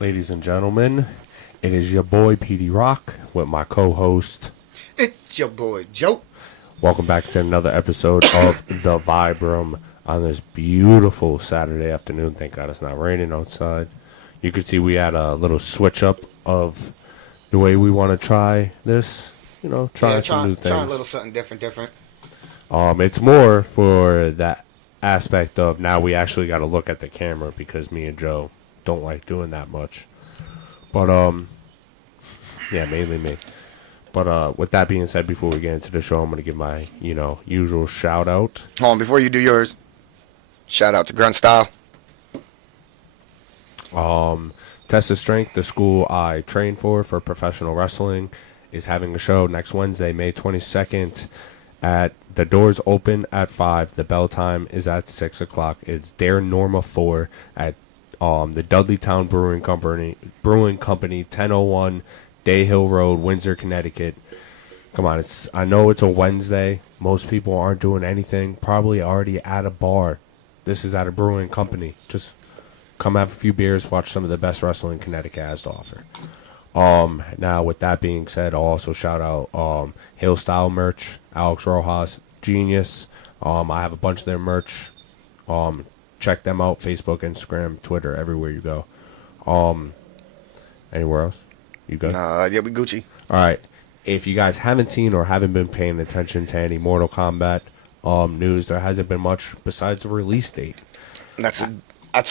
Ladies and gentlemen, it is your boy PD Rock with my co-host. It's your boy Joe. Welcome back to another episode of The Vibe Room on this beautiful Saturday afternoon. Thank God it's not raining outside. You can see we had a little switch up of the way we want to try this. Trying some new things. Trying a little something different. It's more for that aspect of now we actually got to look at the camera because me and Joe don't like doing that much. But, yeah, mainly me. But with that being said, before we get into the show, I'm going to give my, usual shout out. Hold on, before you do yours, shout out to Grunt Style. Test of Strength, the school I train for professional wrestling, is having a show next Wednesday, May 22nd. The doors open at 5. The bell time is at 6 o'clock. It's Dare Norma 4 at the Dudleytown Brewing Company, 1001 Day Hill Road, Windsor, Connecticut. Come on, I know it's a Wednesday. Most people aren't doing anything. Probably already at a bar. This is at a brewing company. Just come have a few beers, watch some of the best wrestling Connecticut has to offer. Now, with that being said, I'll also shout out Hill Style merch, Alex Rojas, Genius. I have a bunch of their merch. Check them out, Facebook, Instagram, Twitter, everywhere you go. Anywhere else? You good? Yeah, we Gucci. All right. If you guys haven't seen or haven't been paying attention to any Mortal Kombat news, there hasn't been much besides the release date. That's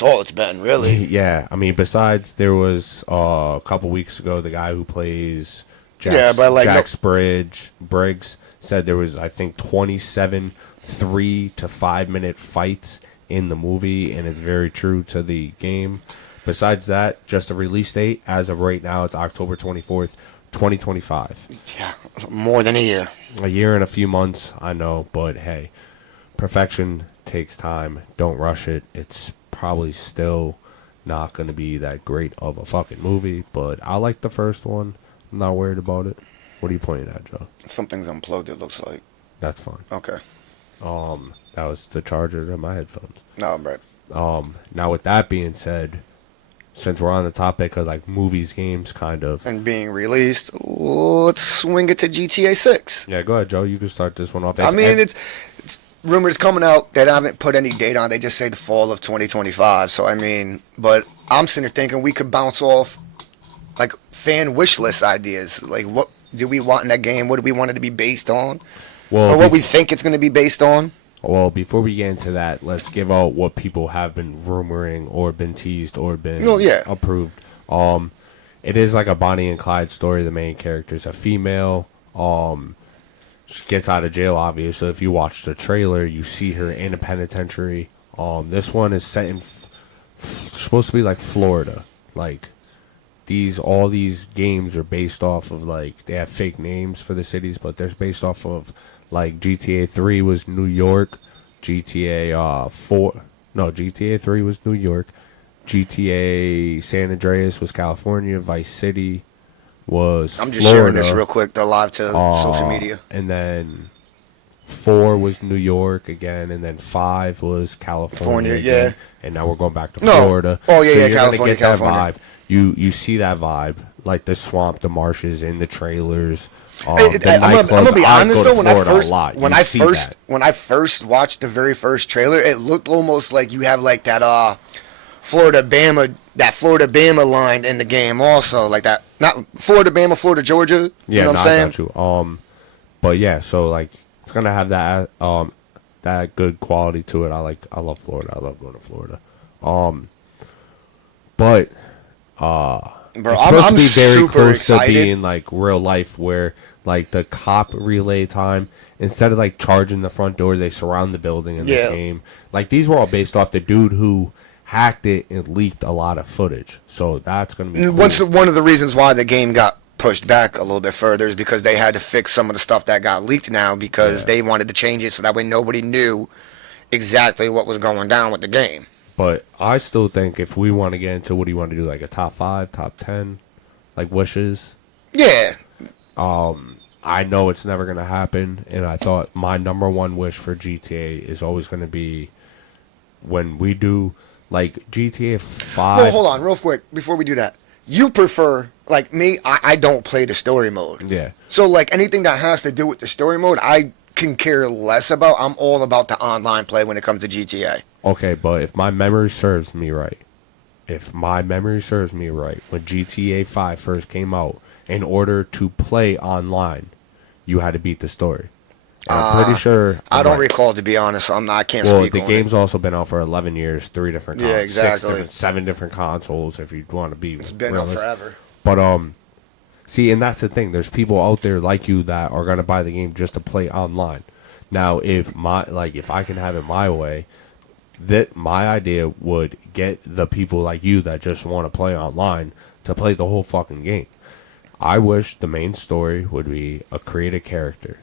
all it's been, really. Yeah, I mean, besides there was a couple weeks ago, the guy who plays Jax Briggs said there was, I think, 27 3 to 5 minute fights in the movie, and it's very true to the game. Besides that, just a release date. As of right now, it's October 24th, 2025. Yeah, more than a year. A year and a few months, I know, but hey, perfection takes time. Don't rush it. It's probably still not going to be that great of a fucking movie, but I like the first one. I'm not worried about it. What are you pointing at, Joe? Something's unplugged, it looks like. That's fine. Okay. That was the charger to my headphones. No, I'm right. Now with that being said, since we're on the topic of like movies, games, kind of, and being released, let's swing it to GTA 6. Yeah, go ahead, Joe. You can start this one off. It's rumors coming out that I haven't put any date on. They just say the fall of 2025. So, but I'm sitting there thinking we could bounce off, like, fan wish list ideas. Like, what do we want in that game? What do we want it to be based on? Or what we think it's going to be based on? Well, before we get into that, let's give out what people have been rumoring or been teased or been approved. It is like a Bonnie and Clyde story. The main character is a female. She gets out of jail, obviously. If you watch the trailer, you see her in a penitentiary. This one is set in supposed to be like Florida. Like all these games are based off of, like, they have fake names for the cities, but they're based off of, like, GTA 3 was New York, GTA 3 was New York, GTA San Andreas was California, Vice City was Florida. I'm just sharing this real quick, they're live to social media. And then 4 was New York again, and then 5 was California again. And now we're going back to Florida. Oh, yeah, so yeah, California, That vibe. You see that vibe, like the swamp, the marshes in the trailers. I'm gonna be honest though. When I first watched the very first trailer, it looked almost like you have like that Florida Bama line in the game also, like that. Not Florida Bama, Florida Georgia. Yeah, you know what I'm saying? I got you. But yeah, so like it's gonna have that good quality to it. I love Florida. I love going to Florida. But Bro, it's supposed I'm to be very close excited. to being like real life, where like the cop relay time, instead of like charging the front door, they surround the building in this game. Like these were all based off the dude who hacked it and leaked a lot of footage. So that's going to be cool. One of the reasons why the game got pushed back a little bit further is because they had to fix some of the stuff that got leaked now because they wanted to change it so that way nobody knew exactly what was going down with the game. But I still think if we want to get into what do you want to do, like a top 5, top 10, like wishes. Yeah. I know it's never going to happen, and I thought my number one wish for GTA is always going to be when we do Like GTA 5. No, hold on, real quick before we do that. You prefer, like me, I don't play the story mode. Yeah. So like anything that has to do with the story mode, I can care less about. I'm all about the online play when it comes to GTA. Okay, but if my memory serves me right, when GTA 5 first came out, in order to play online, you had to beat the story. And I'm pretty sure. I don't right. recall, to be honest. I can't Well, speak the on game's it. also been out for 11 years, 3 different consoles, Yeah, exactly. 7 different consoles, if you want to be It's been out realistic. forever. But, see, and that's the thing. There's people out there like you that are going to buy the game just to play online. Now, if I can have it my way, that my idea would get the people like you that just want to play online to play the whole fucking game. I wish the main story would be create a character.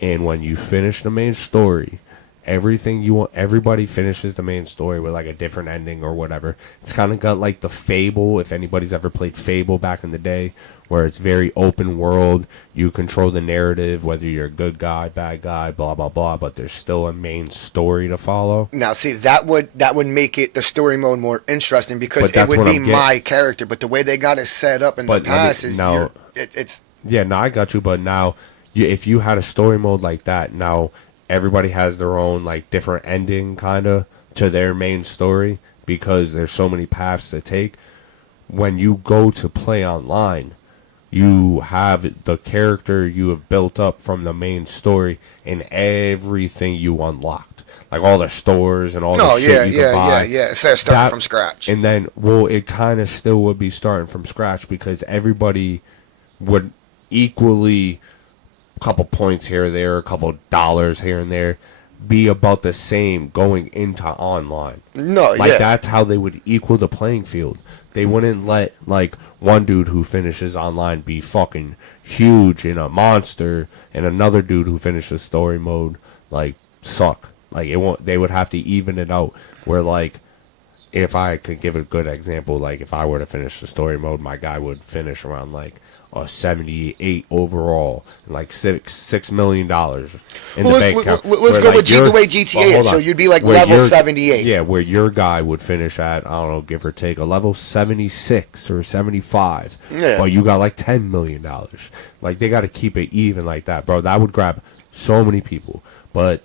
And when you finish the main story, everything you want, everybody finishes the main story with like a different ending or whatever. It's kind of got like the Fable, if anybody's ever played Fable back in the day, where it's very open world. You control the narrative, whether you're a good guy, bad guy, blah blah blah. But there's still a main story to follow. Now, see, that would make it the story mode more interesting because But it that's would what be I'm getting- my character. But the way they got it set up in the But let me- past is now- it's Yeah, no, I got you. But now, if you had a story mode like that, now everybody has their own like different ending kind of to their main story because there's so many paths to take. When you go to play online, you have the character you have built up from the main story and everything you unlocked, like all the stores and all the shit you can buy. yeah. Instead of starting from scratch. And then, well, it kind of still would be starting from scratch because everybody would equally, a couple points here or there, a couple dollars here and there, be about the same going into online. No, Like, yeah. that's how they would equal the playing field. They wouldn't let, like, one dude who finishes online be fucking huge and a monster, and another dude who finishes story mode, like, suck. Like, it won't. They would have to even it out where, like, if I could give a good example, like, if I were to finish the story mode, my guy would finish around, like, a 78 overall, and like $6 million in the bank account. Let's Where, go like, with the way GTA is. So you'd be like Where level your- 78. Yeah, where your guy would finish at, I don't know, give or take, a level 76 or 75. Yeah. But you got like $10 million. Like, they got to keep it even like that, bro. That would grab so many people. But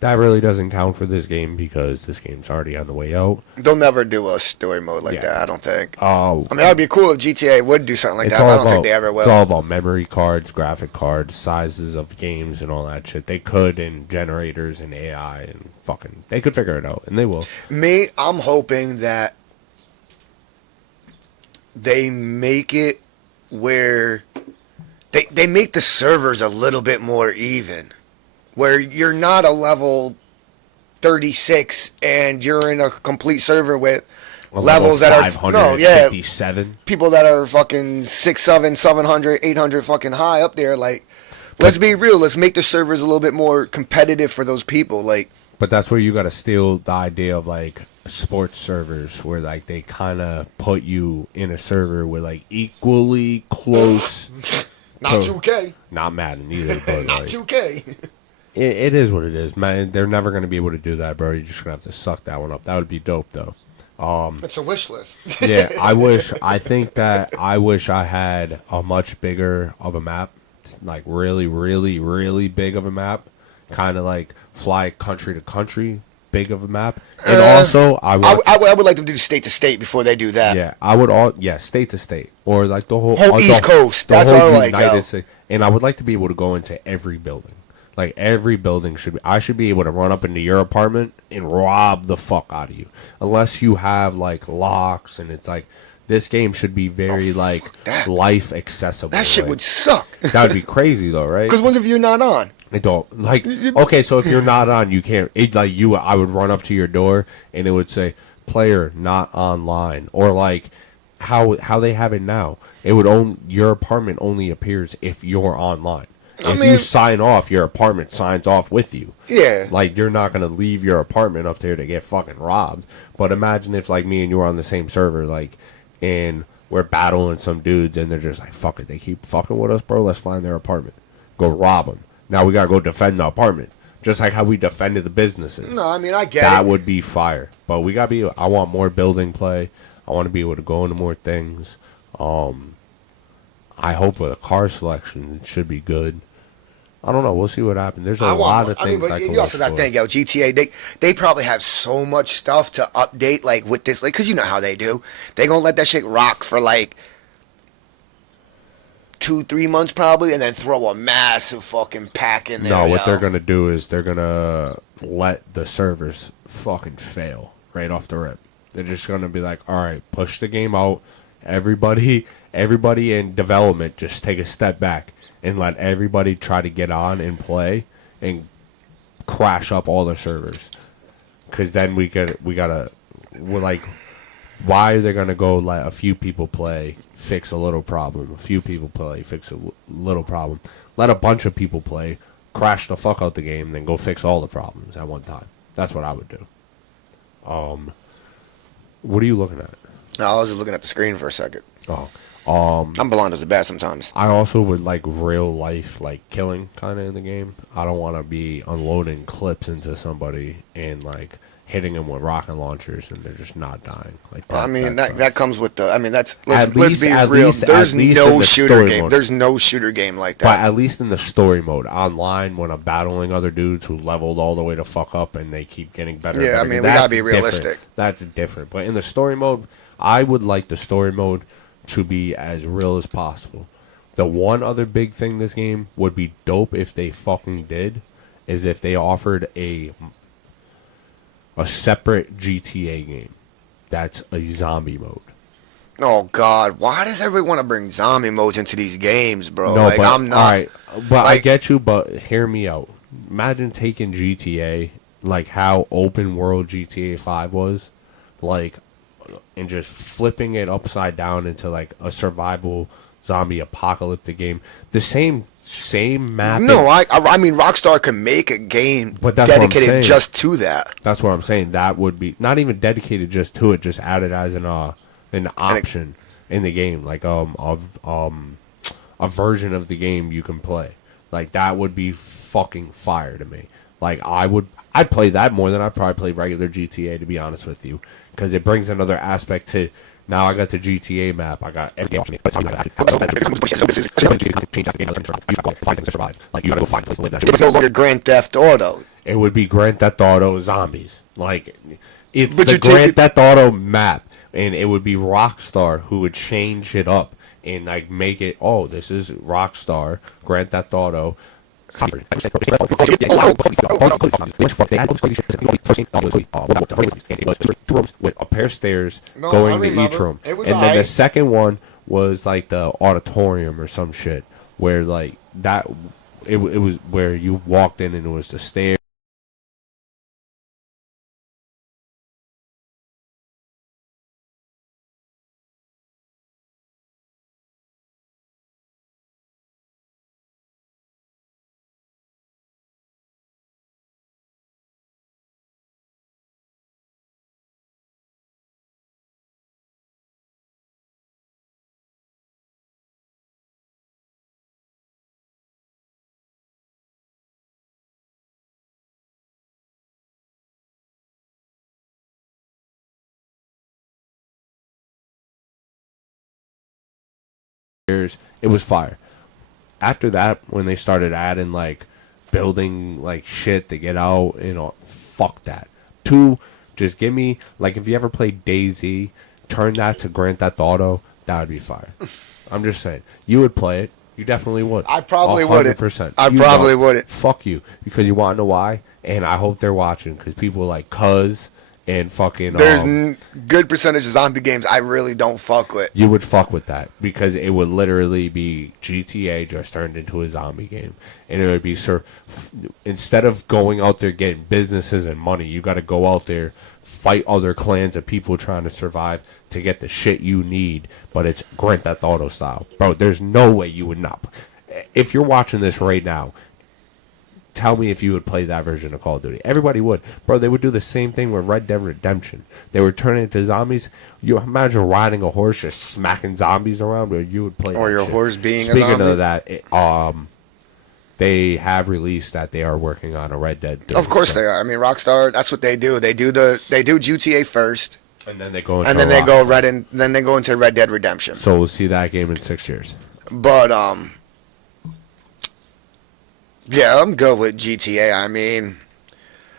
that really doesn't count for this game because this game's already on the way out. They'll never do a story mode like Yeah. that, I don't think. Oh, I mean, that would be cool if GTA would do something like it's that, but all I don't about, think they ever will. It's all about memory cards, graphic cards, sizes of games, and all that shit. They could, and generators and AI, and fucking, they could figure it out, and they will. Me, I'm hoping that they make it where they make the servers a little bit more even. Where you're not a level 36 and you're in a complete server with levels that are 557. people that are fucking 6'7", 700, 800 fucking high up there. Like, let's be real. Let's make the servers a little bit more competitive for those people. Like, But that's where you got to steal the idea of like sports servers, where like they kind of put you in a server with like equally close. not to- 2K, Not Madden either, but not like, 2K. it is what it is, man. They're never going to be able to do that, bro. You're just going to have to suck that one up. That would be dope, though. It's a wish list. Yeah, I think I wish I had a much bigger of a map, like really, really, really big of a map, kind of like fly country to country, big of a map. And also, I would like them to do state to state before they do that. yeah, state to state, or like the whole East Coast. the That's whole all right, United yo. States. And I would like to be able to go into every building. Like, every building I should be able to run up into your apartment and rob the fuck out of you. Unless you have, like, locks, and it's like, this game should be very, that. life accessible. That shit right? would suck. That would be crazy, though, right? Because what if you're not on? I don't, like, okay, so if you're not on, you can't, I would run up to your door, and it would say, player not online. Or, like, how they have it now. It would your apartment only appears if you're online. If you sign off, your apartment signs off with you. Yeah. Like, you're not going to leave your apartment up there to get fucking robbed. But imagine if, like, me and you were on the same server, like, and we're battling some dudes, and they're just like, fuck it, they keep fucking with us, bro. Let's find their apartment. Go rob them. Now we got to go defend the apartment. Just like how we defended the businesses. No, I mean, I get That it. would be fire. But we gotta be. I want more building play. I want to be able to go into more things. I hope with a car selection it should be good. I don't know. We'll see what happens. There's a lot of things but I can you also look got to for. think, yo, GTA, they probably have so much stuff to update, like, with this, like, because you know how they do. They going to let that shit rock for, like, 2-3 months probably, and then throw a massive fucking pack in there. No, what yo. they're gonna do is they're gonna let the servers fucking fail right off the rip. They're just gonna be like, all right, push the game out. Everybody in development, just take a step back and let everybody try to get on and play and crash up all the servers. Because then we're like, why are they gonna go let a few people play, fix a little problem? A few people play, fix a little problem. Let a bunch of people play, crash the fuck out the game, then go fix all the problems at one time. That's what I would do. What are you looking at? No, I was just looking at the screen for a second. Oh, I'm blind as a bat sometimes. I also would like real life, like killing kind of in the game. I don't want to be unloading clips into somebody and like hitting them with rocket launchers and they're just not dying. Like that, I mean, sucks. that comes with the. I mean, let's At be least- at real. least- There's at least no in the shooter story game. mode. There's no shooter game like But that. at least in the story mode, online, when I'm battling other dudes who leveled all the way to fuck up and they keep getting better. Yeah, and I better, mean, we that's gotta be different. realistic. That's different. But in the story mode, I would like the story mode to be as real as possible. The one other big thing this game would be dope if they fucking did is if they offered a separate GTA game that's a zombie mode. Oh God, why does everyone want to bring zombie modes into these games, bro? No, like, but I'm not. all right, but I like- get you. But hear me out. Imagine taking GTA, like how open world GTA 5 was, like, and just flipping it upside down into like a survival zombie apocalyptic game. The same map. No, I mean, Rockstar can make a game But that's what I'm saying. dedicated just to that. That's what I'm saying. That would be not even dedicated just to it, just added as an option in the game, like a version of the game you can play. Like that would be fucking fire to me. Like I'd play that more than I'd probably play regular GTA, to be honest with you, because it brings another aspect to. Now I got the GTA map. I got every option. Like you gotta go find a place to live. It's no longer Grand Theft Auto. It would be Grand Theft Auto Zombies. Like it's But the you take Grand it- Theft Auto map, and it would be Rockstar who would change it up and like make it. Oh, this is Rockstar Grand Theft Auto. With a pair of stairs No, going I to each remember. room, It was and then the aight. second one was like the auditorium or some shit, where like that it was where you walked in and it was the stairs. It was fire. After that, when they started adding like building like shit to get out, fuck that. Two, just give me like if you ever played DayZ, turn that to Grand Theft Auto. That would be fire. I'm just saying, you would play it. You definitely would. I probably wouldn't. 100%. I You probably don't. wouldn't. Fuck you, because you want to know why? And I hope they're watching, because people like Cuz and fucking. There's good percentage of zombie games I really don't fuck with. You would fuck with that because it would literally be GTA just turned into a zombie game, and it would be instead of going out there getting businesses and money, you got to go out there, fight other clans of people trying to survive to get the shit you need. But it's Grand Theft Auto style, bro. There's no way you would not. If you're watching this right now, tell me if you would play that version of Call of Duty. Everybody would. Bro, they would do the same thing with Red Dead Redemption. They would turn it into zombies. You imagine riding a horse just smacking zombies around, where you would play Or that your shit. horse being a Speaking zombie. of that, they have released that they are working on a Red Dead 3. Of course they are. I mean, Rockstar. That's what they do. They do GTA first, And then they go into and then they go then they go into Red Dead Redemption. So we'll see that game in 6 years. But yeah, I'm good with GTA. I mean,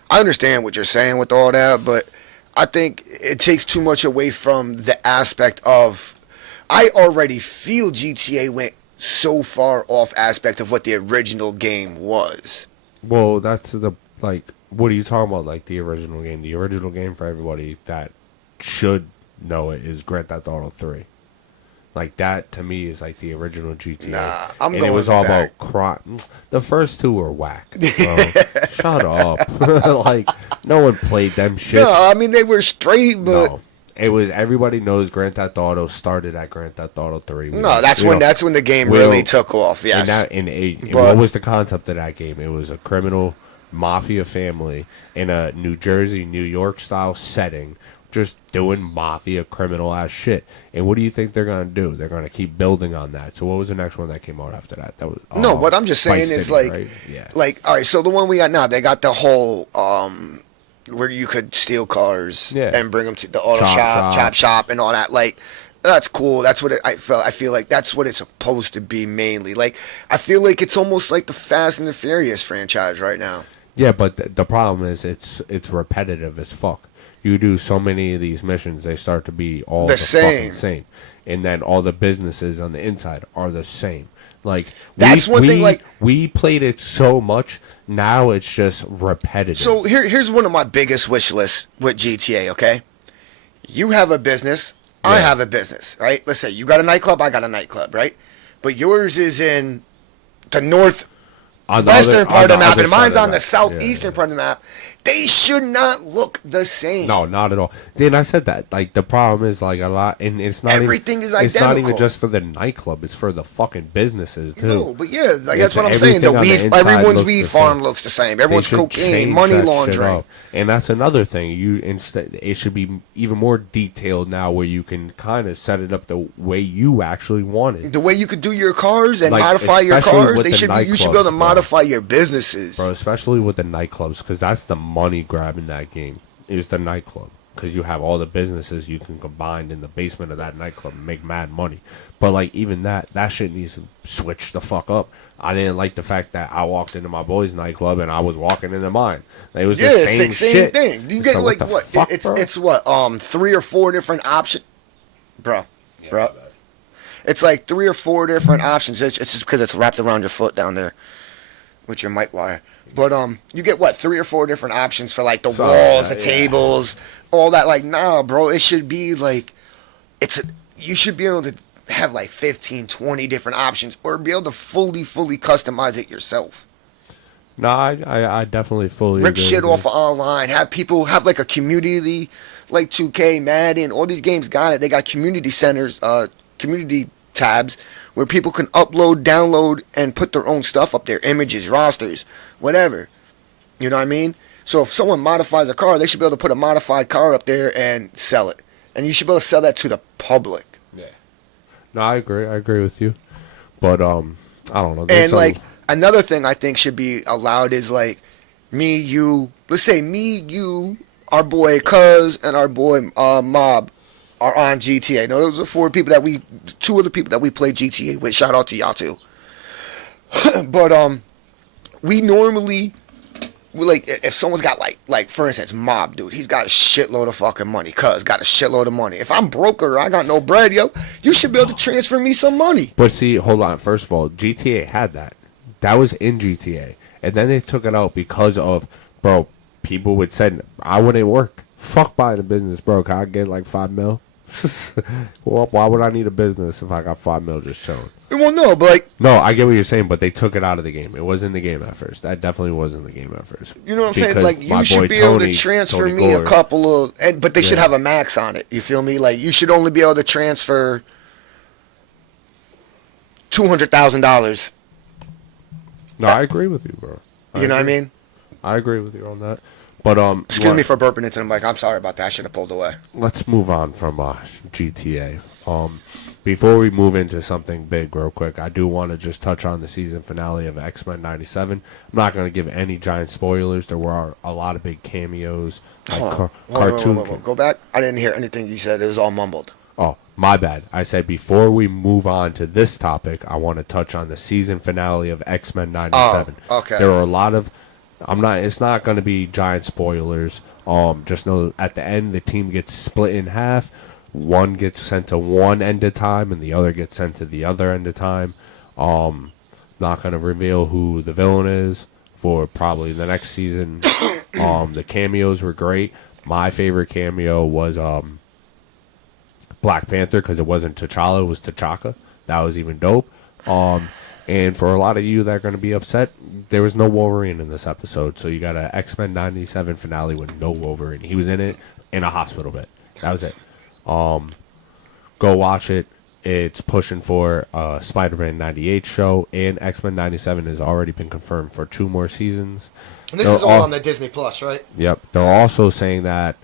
I understand what you're saying with all that, but I think it takes too much away from the aspect of. I already feel GTA went so far off aspect of what the original game was. Well, that's the, like, what are you talking about? Like, the original game? The original game for everybody that should know it is Grand Theft Auto 3. Like, that, to me, is like the original GTA. Nah, I'm and going it was all back. about crime. The first two were whack, bro. Shut up. Like, no one played them shit. No, I mean, they were straight, but... No. It was, everybody knows Grand Theft Auto started at Grand Theft Auto 3. No, that's when the game really took off, yes. And what was the concept of that game? It was a criminal mafia family in a New Jersey, New York style setting, just doing mafia criminal ass shit. And what do you think they're gonna do? They're gonna keep building on that. So what was the next one that came out after that? That was no. What I'm just saying Vice is City, like, right? Yeah. like, all right. So the one we got now, they got the whole where you could steal cars and bring them to the auto chop shop, and all that. Like, that's cool. That's what I feel like that's what it's supposed to be mainly. Like, I feel like it's almost like the Fast and the Furious franchise right now. Yeah, but the problem is it's repetitive as fuck. You do so many of these missions, they start to be all the fucking same. And then all the businesses on the inside are the same. Like, that's one thing. Like, we played it so much, now it's just repetitive. So here's one of my biggest wish lists with GTA. Okay, you have a business, I have a business, right? Let's say you got a nightclub, I got a nightclub, right? But yours is in the northwestern part of the map, and mine's on the southeastern part of the map. They should not look the same. No, not at all. Then I said that. Like, the problem is, like, a lot, and it's not everything is identical. It's not even just for the nightclub; it's for the fucking businesses too. No, but yeah, like, that's what I'm saying. The weed, everyone's weed farm looks the same. Everyone's cocaine, money laundering, and that's another thing. It should be even more detailed now, where you can kind of set it up the way you actually want it. The way you could do your cars and modify your cars. You should be able to modify your businesses, bro. Especially with the nightclubs, because that's the money grab in that game is the nightclub, because you have all the businesses you can combine in the basement of that nightclub and make mad money. But like, even that shit needs to switch the fuck up. I didn't like the fact that I walked into my boy's nightclub and I was walking into mine. It was the same shit. Thing. You get, so like, what? Fuck, it's what 3 or 4 different options, bro. It's like 3 or 4 different options. It's just because it's wrapped around your foot down there with your mic wire. But you get what 3 or 4 different options for like the walls, the tables, all that. Like, nah, bro, it should be like you should be able to have like 15, 20 different options, or be able to fully customize it yourself. No, I definitely fully rip agree shit with off of online. Have people have like a community, like 2K, Madden, all these games got it. They got community centers, community tabs where people can upload, download, and put their own stuff up there, images, rosters, whatever. You know what I mean? So if someone modifies a car, they should be able to put a modified car up there and sell it. And you should be able to sell that to the public. Yeah. No, I agree with you. But I don't know. And like, another thing I think should be allowed is like me, you, let's say me, you, our boy Cuz, and our boy Mob are on GTA. No, those are 2 other people that we play GTA with. Shout out to y'all too. But we normally, like, if someone's got like for instance, Mob, dude, he's got a shitload of fucking money. Cuz got a shitload of money. If I'm broke or I got no bread, yo, you should be able to transfer me some money. But see, hold on. First of all, GTA had that. That was in GTA, and then they took it out because of, bro, people would say I wouldn't work. Fuck buying a business, bro. Can I get like $5 mil? Well, why would I need a business if I got $5 mil just chilling? Well, no, but like, no, I get what you're saying, but they took it out of the game. It was in the game at first. That definitely was in the game at first. You know what I'm saying? Like, you should be able to transfer me a couple of, but they should have a max on it. You feel me? Like, you should only be able to transfer $200,000. No, I agree with you, bro. You know what I mean? I agree with you on that. But Excuse me for burping into the mic. I'm sorry about that. I should have pulled away. let's move on from GTA. Before we move into something big real quick, I do want to just touch on the season finale of X-Men 97. I'm not going to give any giant spoilers. There were a lot of big cameos. Like cartoon. Whoa. Go back. I didn't hear anything you said. It was all mumbled. Oh, my bad. I said before we move on to this topic, I want to touch on the season finale of X-Men 97. Oh, okay. There were a lot of it's not going to be giant spoilers. Just know at the end the team gets split in half. One gets sent to one end of time and the other gets sent to the other end of time. Not going to reveal who the villain is for probably the next season. The cameos were great. My favorite cameo was Black Panther, because it wasn't T'Challa, it was T'Chaka. That was even dope. And for a lot of you that are going to be upset, there was no Wolverine in this episode. So you got an X-Men 97 finale with no Wolverine. He was in it in a hospital bed. That was it. Go watch it. It's pushing for Spider-Man 98 show, and X-Men 97 has already been confirmed for 2 more seasons. And this is all on the Disney Plus, right? Yep. They're also saying that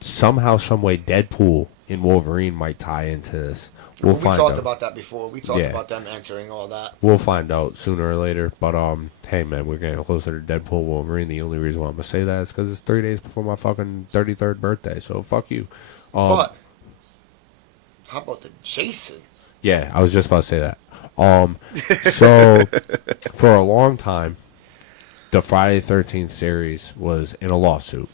somehow, some way, Deadpool and Wolverine might tie into this. We talked about that before. We talked about them answering all that. We'll find out sooner or later. But hey man, we're getting closer to Deadpool, Wolverine. The only reason why I'm gonna say that is because it's 3 days before my fucking 33rd birthday. So fuck you. But how about the Jason? Yeah, I was just about to say that. So for a long time, the Friday the 13th series was in a lawsuit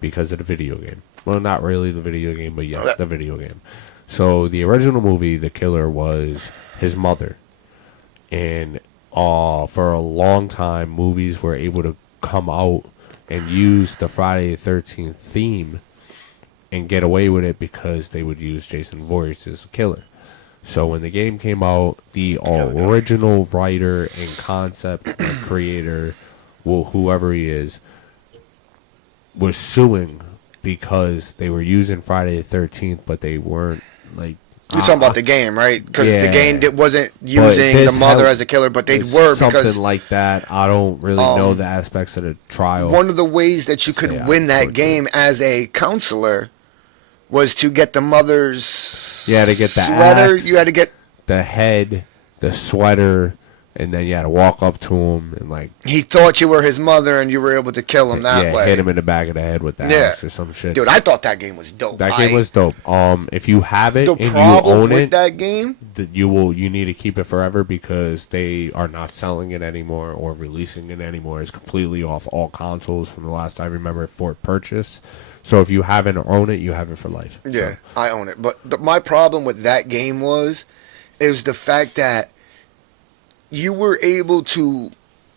because of the video game. Well, not really the video game, but yes, the video game. So the original movie, the killer was his mother. And for a long time, movies were able to come out and use the Friday the 13th theme and get away with it because they would use Jason Voorhees as a killer. So when the game came out, the original writer and concept creator, well, whoever he is, was suing because they were using Friday the 13th, but they weren't, like... You're talking about the game, right? Because the game wasn't using the mother as a killer, but they were something because... like that. I don't really know the aspects of the trial. One of the ways that you could win that game as a counselor was to get the mother's you had to get the sweater. axe, You had to get the head, the sweater, and then you had to walk up to him and like... He thought you were his mother and you were able to kill him that way. Hit him in the back of the head with the axe or some shit. Dude, I thought that game was dope. That game was dope. If you have it and you problem own with it, that game, you need to keep it forever because they are not selling it anymore or releasing it anymore. It's completely off all consoles from the last I remember for purchase. So if you haven't owned it, you have it for life. Yeah, so. I own it. But my problem with that game was the fact that you were able to...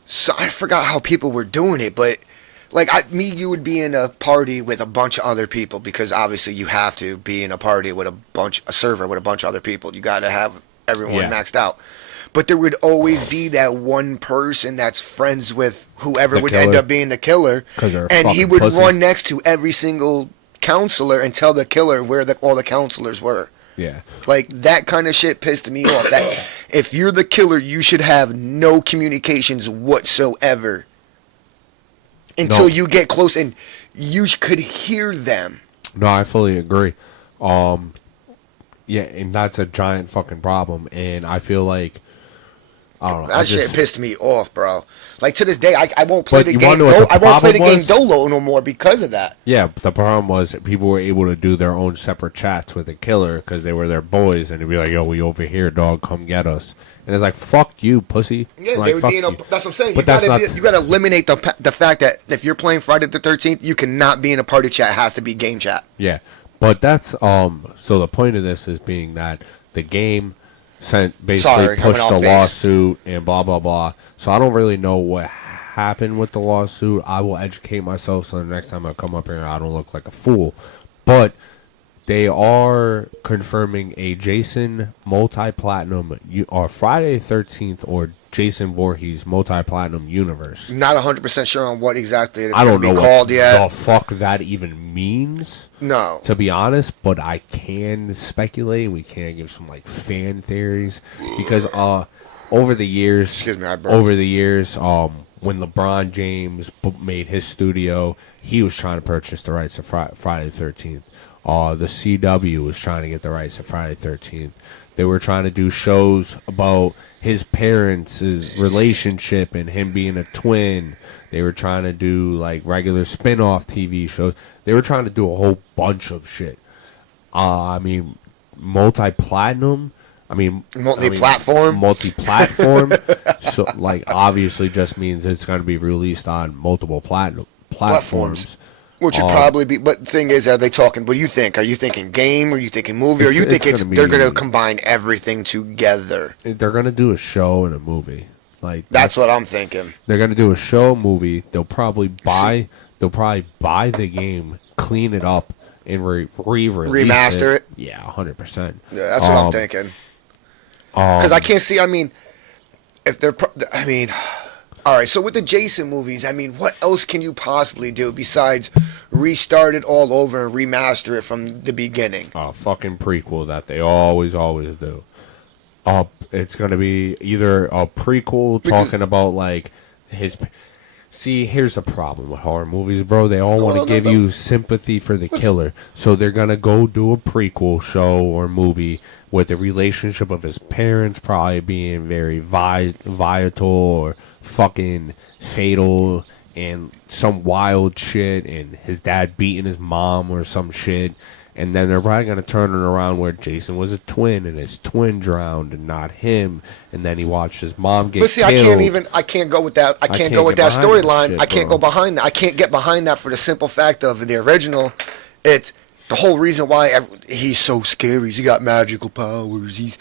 So I forgot how people were doing it, but like you would be in a party with a bunch of other people because obviously you have to be in a party with a server with a bunch of other people. You got to have everyone maxed out. But there would always be that one person that's friends with whoever would end up being the killer. And he would run next to every single counselor and tell the killer where all the counselors were. Yeah. Like, that kind of shit pissed me off. That if you're the killer, you should have no communications whatsoever until you get close and you could hear them. No, I fully agree. Yeah, and that's a giant fucking problem. And I feel like... I don't know. That shit pissed me off, bro. Like, to this day, I won't play the game. I won't play the game Dolo no more because of that. Yeah, but the problem was that people were able to do their own separate chats with the killer because they were their boys, and they'd be like, "Yo, we over here, dog. Come get us." And it's like, "Fuck you, pussy." Yeah, like, they would be in a. That's what I'm saying. But you gotta eliminate the fact that if you're playing Friday the 13th, you cannot be in a party chat. It has to be game chat. Yeah, but that's so the point of this is being that the game basically pushed the lawsuit and blah blah blah. So I don't really know what happened with the lawsuit. I will educate myself so the next time I come up here I don't look like a fool. But they are confirming a Jason multi-platinum or Friday 13th or Jason Voorhees multi-platinum universe. Not 100% sure on what exactly it's I don't know called yet. The fuck that even means. No. To be honest, but I can speculate. We can give some like fan theories because over the years, Excuse me, I burped. when LeBron James made his studio, he was trying to purchase the rights of Friday the 13th. The CW was trying to get the rights of Friday the 13th. They were trying to do shows about his parents' relationship and him being a twin. They were trying to do like regular spin-off TV shows. They were trying to do a whole bunch of shit. I mean, multi-platinum. Multi-platform. Multi-platform. So, like, obviously just means it's going to be released on multiple platforms. Which would probably be, but the thing is, are they talking, what do you think? Are you thinking game? Or are you thinking movie? Or you think they're going to combine everything together? They're going to do a show and a movie. Like that's what I'm thinking. They're going to do a show, movie. They'll probably buy the game, clean it up, and re-release remaster it. Yeah, 100%. Yeah, that's what I'm thinking. Because I can't see. I mean, if they're, all right. So with the Jason movies, I mean, what else can you possibly do besides restart it all over and remaster it from the beginning? A fucking prequel that they always do. It's gonna be either a prequel talking about like his. See, here's the problem with horror movies, bro. They all want to give you sympathy for the killer. So they're going to go do a prequel show or movie with the relationship of his parents probably being very vital or fucking fatal and some wild shit and his dad beating his mom or some shit. And then they're probably going to turn it around where Jason was a twin and his twin drowned and not him. And then he watched his mom get killed. I can't go with that. I can't go with that storyline. I can't go behind that. I can't get behind that for the simple fact of the original. It's the whole reason why he's so scary. He got magical powers. He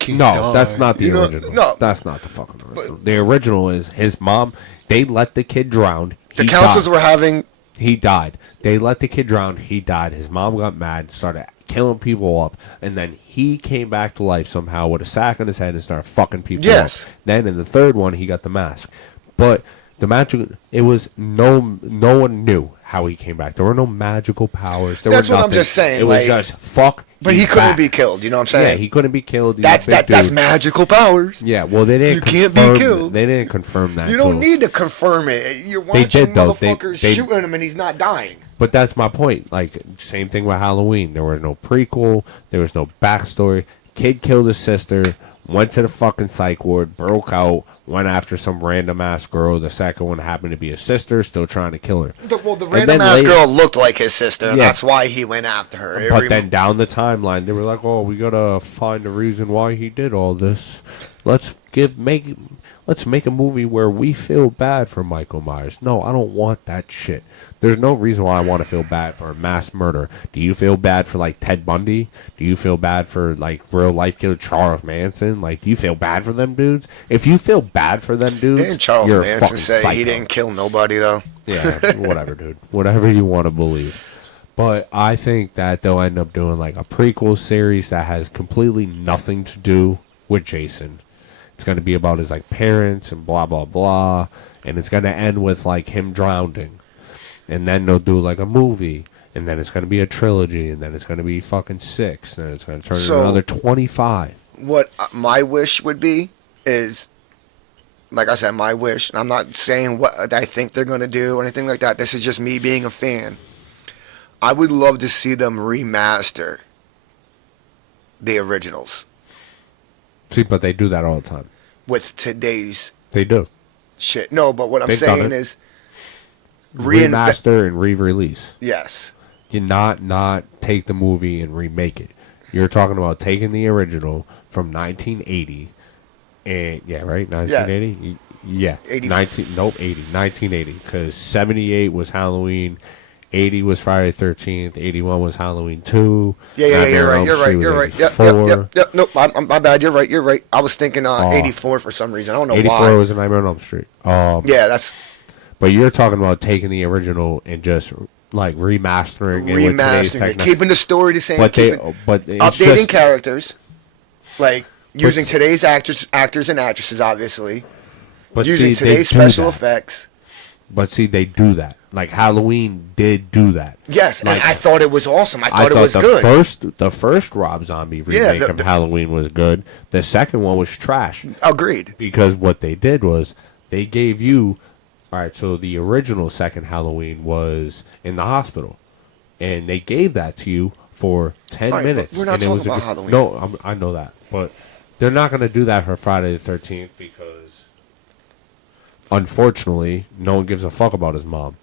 can't die. That's not the original. No. That's not the fucking original. The original is his mom. They let the kid drown. The counselors were having... He died. They let the kid drown. He died. His mom got mad, started up, killing people up, and then he came back to life somehow with a sack on his head and started fucking people up. Then in the third one, he got the mask. But the magic, it was no one knew how he came back. There were no magical powers. That's what I'm just saying. It was just fuck. But he couldn't be killed. You know what I'm saying? Yeah, he couldn't be killed. That's magical powers. Yeah, well, they didn't. You can't be killed. They didn't confirm that. You don't need to confirm it. You're watching motherfuckers shooting him and he's not dying. But that's my point. Like, same thing with Halloween. There was no prequel. There was no backstory. Kid killed his sister. Went to the fucking psych ward. Broke out. Went after some random ass girl. The second one happened to be his sister. Still trying to kill her. The random ass girl looked like his sister, and that's why he went after her. But then down the timeline, they were like, "Oh, we gotta find a reason why he did all this. Let's make a movie where we feel bad for Michael Myers." No, I don't want that shit. There's no reason why I want to feel bad for a mass murder. Do you feel bad for, like, Ted Bundy? Do you feel bad for, like, real-life killer Charles Manson? Like, do you feel bad for them dudes? If you feel bad for them dudes, didn't Charles you're Manson a fucking say psycho. He didn't kill nobody, though? Yeah, whatever, dude. Whatever you want to believe. But I think that they'll end up doing, like, a prequel series that has completely nothing to do with Jason. It's going to be about his, like, parents and blah, blah, blah. And it's going to end with, like, him drowning. And then they'll do, like, a movie. And then it's going to be a trilogy. And then it's going to be fucking 6. And then it's going to turn into another 25. What my wish would be is, like I said, my wish. And I'm not saying what I think they're going to do or anything like that. This is just me being a fan. I would love to see them remaster the originals. See, but they do that all the time. With today's... They do. Shit. No, but what I'm saying is... Remaster and re-release. Yes. You not take the movie and remake it. You're talking about taking the original from 1980. And, yeah, right? 1980? Yeah. 80. 1980. Because 78 was Halloween... 80 was Friday the 13th. 81 was Halloween 2. Yeah, you're right. Yep. Nope, my bad. You're right. I was thinking 84 for some reason. I don't know 84 why. 84 was a Nightmare on Elm Street. Yeah, that's... But you're talking about taking the original and just, like, remastering it with today's technology. Keeping the story the same. Updating just, characters. Like, using today's actors and actresses, obviously. But using today's special effects. But see, they do that. Like Halloween did do that. Yes, Like, and I thought it was awesome. I thought it thought was good. The first Rob Zombie remake of Halloween was good. The second one was trash. Agreed. Because what they did was they gave you, all right. So the original second Halloween was in the hospital, and they gave that to you for 10 All right, minutes. but we're not and talking about Halloween. No, I know that, but they're not going to do that for Friday the 13th because, unfortunately, no one gives a fuck about his mom.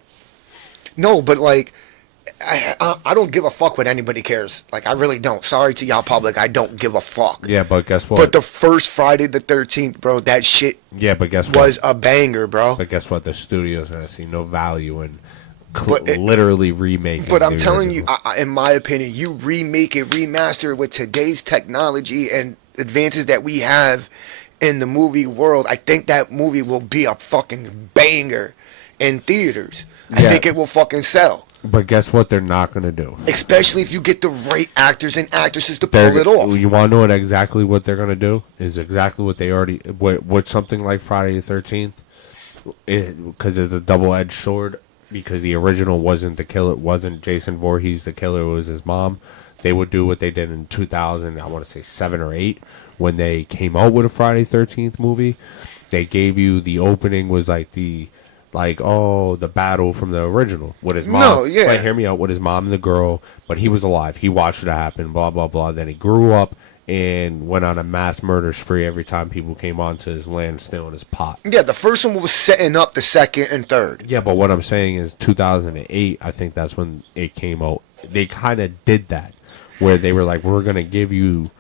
No, but like, I don't give a fuck what anybody cares. Like, I really don't. Sorry to y'all public, I don't give a fuck. Yeah, but guess what? But the first Friday the 13th, bro, that shit. Yeah, but guess what? Was a banger, bro. But guess what? The studio's gonna see no value in But literally remaking. But I'm the telling original. you, in my opinion, you remake it, remaster it with today's technology and advances that we have in the movie world. I think that movie will be a fucking banger in theaters. I think it will fucking sell. But guess what? They're not gonna do. Especially if you get the right actors and actresses to pull it off. You want to know exactly what they're gonna do? Is exactly what they already. What something like Friday the 13th, because it's a double-edged sword. Because the original wasn't the killer, wasn't Jason Voorhees the killer, it was his mom. They would do what they did in 2000, I want to say 7 or 8, when they came out with a Friday 13th movie. They gave you the opening was the battle from the original with his mom. No, yeah. Like, hear me out, with his mom and the girl, but he was alive. He watched it happen, blah, blah, blah. Then he grew up and went on a mass murder spree every time people came onto his land stealing his pot. Yeah, the first one was setting up the second and third. Yeah, but what I'm saying is 2008, I think that's when it came out. They kind of did that, where they were like, we're going to give you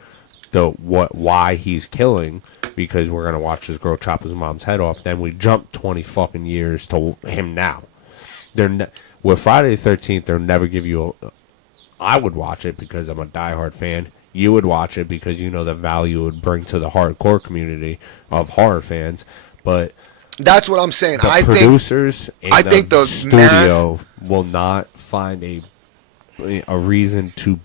why he's killing, because we're going to watch this girl chop his mom's head off. Then we jump 20 fucking years to him now. With Friday the 13th, they'll never give you I would watch it because I'm a diehard fan. You would watch it because you know the value it would bring to the hardcore community of horror fans. But that's what I'm saying. The producers and the studio will not find a reason to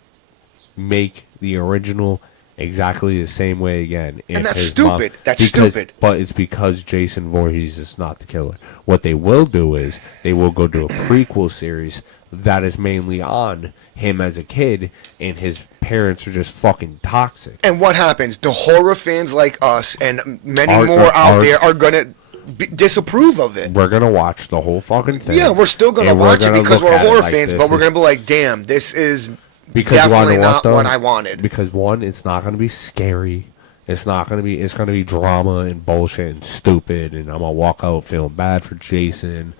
make the original exactly the same way again. And that's stupid. Stupid. But it's because Jason Voorhees is not the killer. What they will do is they will go do a prequel series that is mainly on him as a kid, and his parents are just fucking toxic. And what happens? The horror fans like us and many more out there are going to disapprove of it. We're going to watch the whole fucking thing. Yeah, we're still going to watch it because we're horror fans, but we're going to be like, damn, this is definitely not what I wanted. Because one, it's not going to be scary. It's not going to be. It's going to be drama and bullshit and stupid, and I'm going to walk out feeling bad for Jason.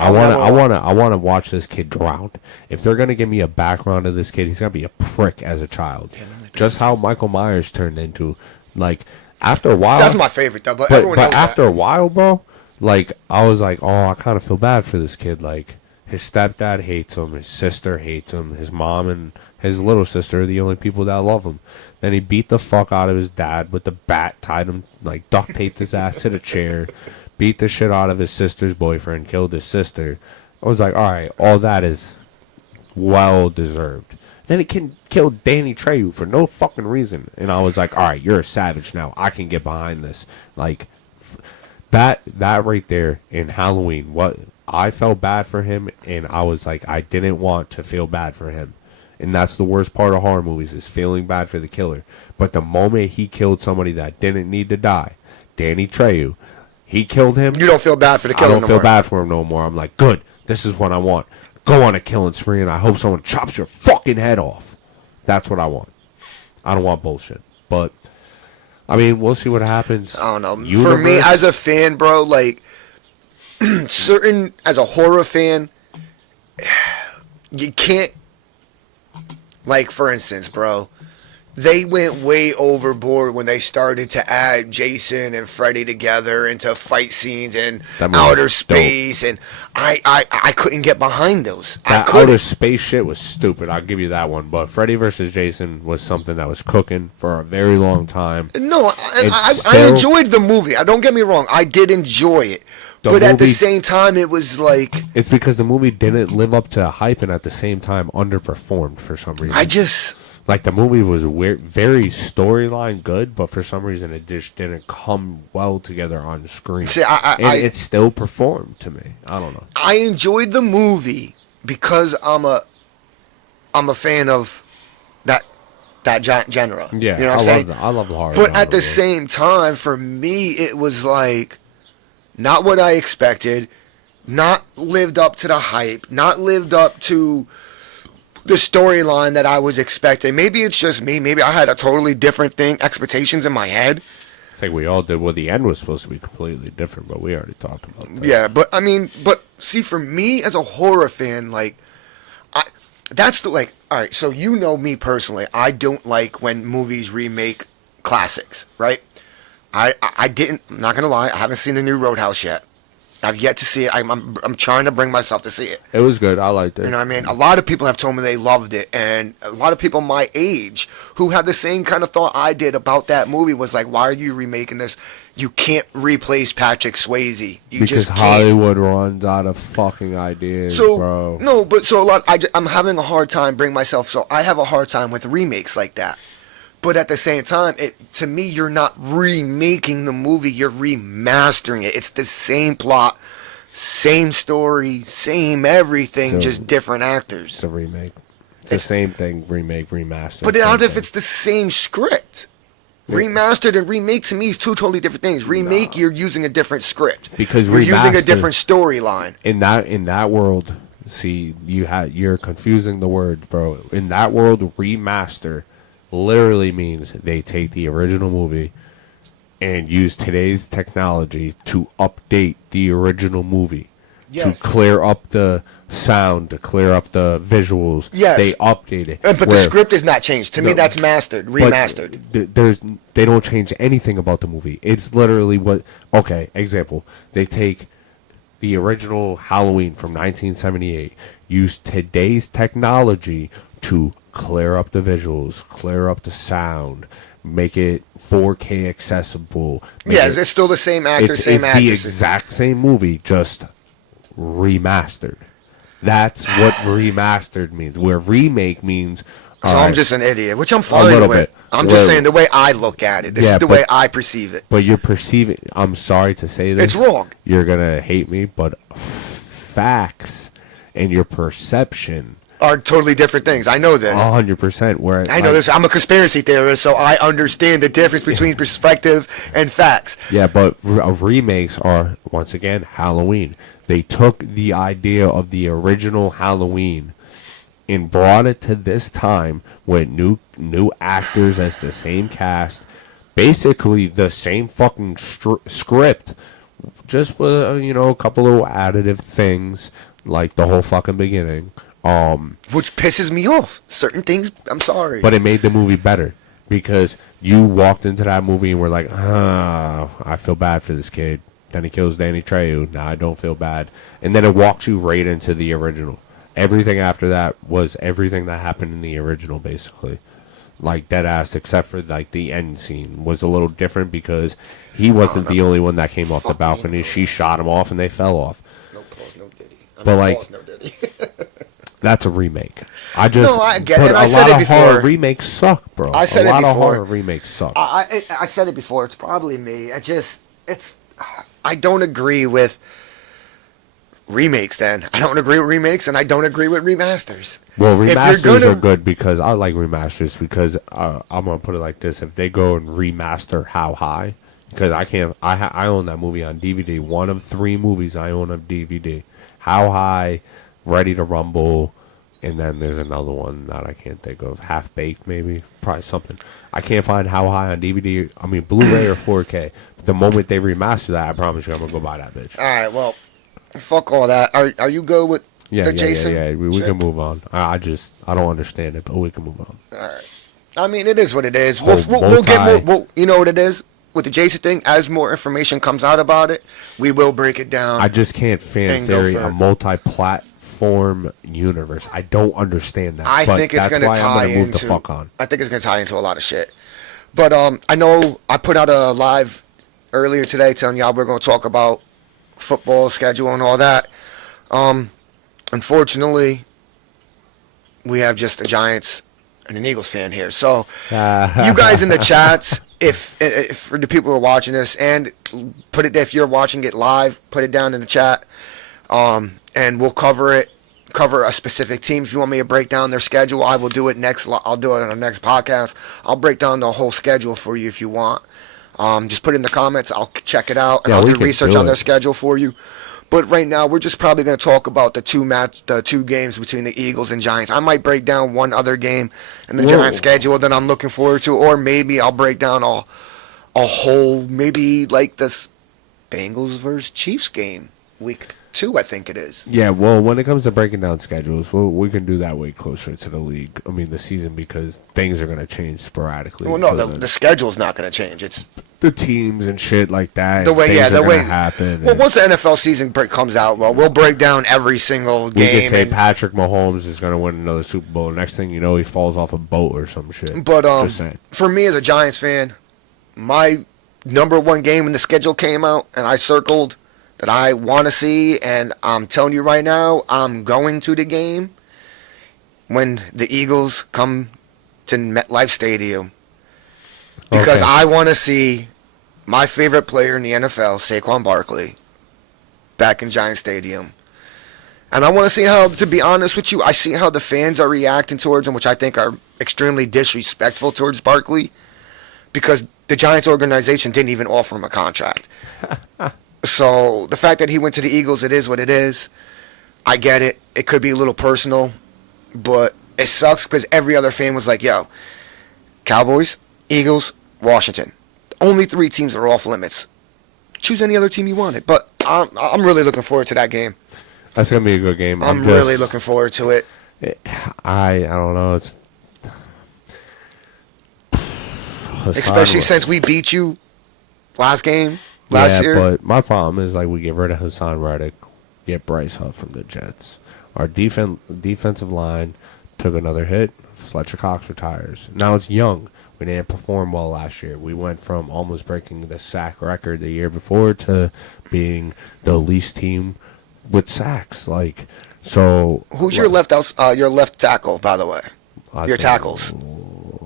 I want to watch this kid drown. If they're gonna give me a background of this kid, he's gonna be a prick as a child. Just how Michael Myers turned into, like, after a while. That's my favorite though. But everyone knows after a while, bro, like, I was like, oh, I kind of feel bad for this kid. Like, his stepdad hates him, his sister hates him, his mom and his little sister are the only people that love him. Then he beat the fuck out of his dad with the bat, tied him, like, duct taped his ass to the chair. Beat the shit out of his sister's boyfriend, killed his sister. I was like, all right, all that is well deserved. Then he can kill Danny Trejo for no fucking reason. And I was like, all right, you're a savage now. I can get behind this. Like, that right there in Halloween, what I felt bad for him, and I was like, I didn't want to feel bad for him. And that's the worst part of horror movies, is feeling bad for the killer. But the moment he killed somebody that didn't need to die, Danny Trejo, he killed him. You don't feel bad for the killer no more. I don't feel bad for him no more. I'm like, good. This is what I want. Go on a killing spree, and I hope someone chops your fucking head off. That's what I want. I don't want bullshit. But, I mean, we'll see what happens. I don't know. For me, as a fan, bro, like, as a horror fan, you can't, like, for instance, bro, they went way overboard when they started to add Jason and Freddy together into fight scenes and outer space, and I couldn't get behind those. That outer space shit was stupid. I'll give you that one. But Freddy versus Jason was something that was cooking for a very long time. No, I enjoyed the movie. Don't get me wrong. I did enjoy it. But at the same time, it was like... It's because the movie didn't live up to hype and at the same time underperformed for some reason. Like, the movie was weird, very storyline good, but for some reason it just didn't come well together on screen. See, and it still performed to me. I don't know. I enjoyed the movie because I'm a fan of that genre. Yeah, you know what I'm saying? I love the horror. But genre, at the same time, for me, it was like not what I expected, not lived up to the hype, not lived up to the storyline that I was expecting. Maybe it's just me. Maybe I had a totally different expectations in my head. I think we all did. Well, the end was supposed to be completely different, but we already talked about that. Yeah, but I mean, see, for me as a horror fan, like, that's the, like, all right, so you know me personally. I don't like when movies remake classics, right? I didn't, I'm not going to lie, I haven't seen the new Roadhouse yet. I've yet to see it. I'm trying to bring myself to see it. It was good. I liked it. You know what I mean? A lot of people have told me they loved it, and a lot of people my age who have the same kind of thought I did about that movie was like, why are you remaking this? You can't replace Patrick Swayze. You because just can't. Hollywood runs out of fucking ideas, bro. No, but so I'm having a hard time bringing myself. So I have a hard time with remakes like that. But at the same time, to me, you're not remaking the movie. You're remastering it. It's the same plot, same story, same everything, just different actors. It's a remake. It's the same thing, remake, remaster. But not if it's the same script. Remastered and remake to me is two totally different things. Remake, you're using a different script. Because you're using a different storyline. In that world, see, you're confusing the words, bro. In that world, remaster literally means they take the original movie and use today's technology to update the original movie. Yes. To clear up the sound, to clear up the visuals. Yes. They update it. But the script is not changed. To me, that's remastered. They don't change anything about the movie. It's literally okay, example. They take the original Halloween from 1978, use today's technology to clear up the visuals, clear up the sound, make it 4K accessible. Yes, it's still the same actor, same actress. It's the exact same movie, just remastered. That's what remastered means. Where remake means... So I'm just an idiot, which I'm fine with. Bit. I'm just saying the way I look at it. This is the way I perceive it. But you're perceiving... I'm sorry to say this. It's wrong. You're going to hate me, but facts and your perception... are totally different things. I know this. 100%. Where I know this. I'm a conspiracy theorist, so I understand the difference between perspective and facts. Yeah, but remakes are, once again, Halloween. They took the idea of the original Halloween and brought it to this time with new actors as the same cast, basically the same fucking script, just with a couple little additive things like the whole fucking beginning. Which pisses me off. Certain things, I'm sorry. But it made the movie better because you walked into that movie and were like, I feel bad for this kid. Then he kills Danny Trejo. Now I don't feel bad. And then it walks you right into the original. Everything after that was everything that happened in the original, basically. Like, dead ass, except for, like, the end scene was a little different because he wasn't the only one that came off the balcony. She shot him off and they fell off. No cause, no diddy. But, like... no diddy. That's a remake. I get it. And I said it before. Horror remakes suck, bro. I said it before. A lot of horror remakes suck. I said it before. It's probably me. I don't agree with remakes. Then I don't agree with remakes, and I don't agree with remasters. Well, remasters are good because I like remasters because I'm gonna put it like this: if they go and remaster How High, because I can't. I own that movie on DVD. One of 3 movies I own on DVD. How High. Ready to Rumble, and then there's another one that I can't think of. Half Baked, maybe, probably something. I can't find How High on DVD. I mean, Blu-ray or 4K. But the moment they remaster that, I promise you, I'm gonna go buy that bitch. All right, well, fuck all that. Are you good with the Jason? Yeah. We can move on. I don't understand it, but we can move on. All right. I mean, it is what it is. We'll get more. You know what it is with the Jason thing. As more information comes out about it, we will break it down. I just can't fan theory a multi-platform universe. I don't understand that. I think it's going to tie into. I think it's going to tie into a lot of shit. But I know I put out a live earlier today telling y'all we're going to talk about football schedule and all that. Unfortunately, we have just the Giants and an Eagles fan here. So you guys in the chats, if for the people who are watching this, and put it if you're watching it live, put it down in the chat, and we'll cover a specific team. If you want me to break down their schedule, I will do it next. I'll do it on the next podcast. I'll break down the whole schedule for you if you want. Just put it in the comments. I'll check it out, and I'll do research on their schedule for you. But right now, we're just probably going to talk about the two games between the Eagles and Giants. I might break down one other game in the Giants schedule that I'm looking forward to, or maybe I'll break down a whole, maybe like this Bengals versus Chiefs game, week 2, I think it is. Yeah, well, when it comes to breaking down schedules, we can do that way closer to the league. I mean, the season, because things are going to change sporadically. Well, no, the schedule's not going to change. It's the teams and shit like that. The way happen. Well, once the NFL season comes out, well, we'll break down every single game. We can say Patrick Mahomes is going to win another Super Bowl. Next thing you know, he falls off a boat or some shit. But for me as a Giants fan, my number one game when the schedule came out, and I circled that I want to see, and I'm telling you right now, I'm going to the game when the Eagles come to MetLife Stadium. Because I want to see my favorite player in the NFL, Saquon Barkley, back in Giant Stadium. And I want to see how, to be honest with you, I see how the fans are reacting towards him, which I think are extremely disrespectful towards Barkley, because the Giants organization didn't even offer him a contract. So the fact that he went to the Eagles, it is what it is. I get it. It could be a little personal, but it sucks because every other fan was like, yo, Cowboys, Eagles, Washington. Only 3 teams are off limits. Choose any other team you wanted. But I'm really looking forward to that game. That's going to be a good game. I'm really looking forward to it. I don't know. It's especially since we beat you last year. But my problem is, like, we get rid of Hassan Reddick, get Bryce Huff from the Jets. Our defensive line took another hit. Fletcher Cox retires. Now it's young. We didn't perform well last year. We went from almost breaking the sack record the year before to being the least team with sacks. Like, so who's your left tackle, by the way? Your tackles.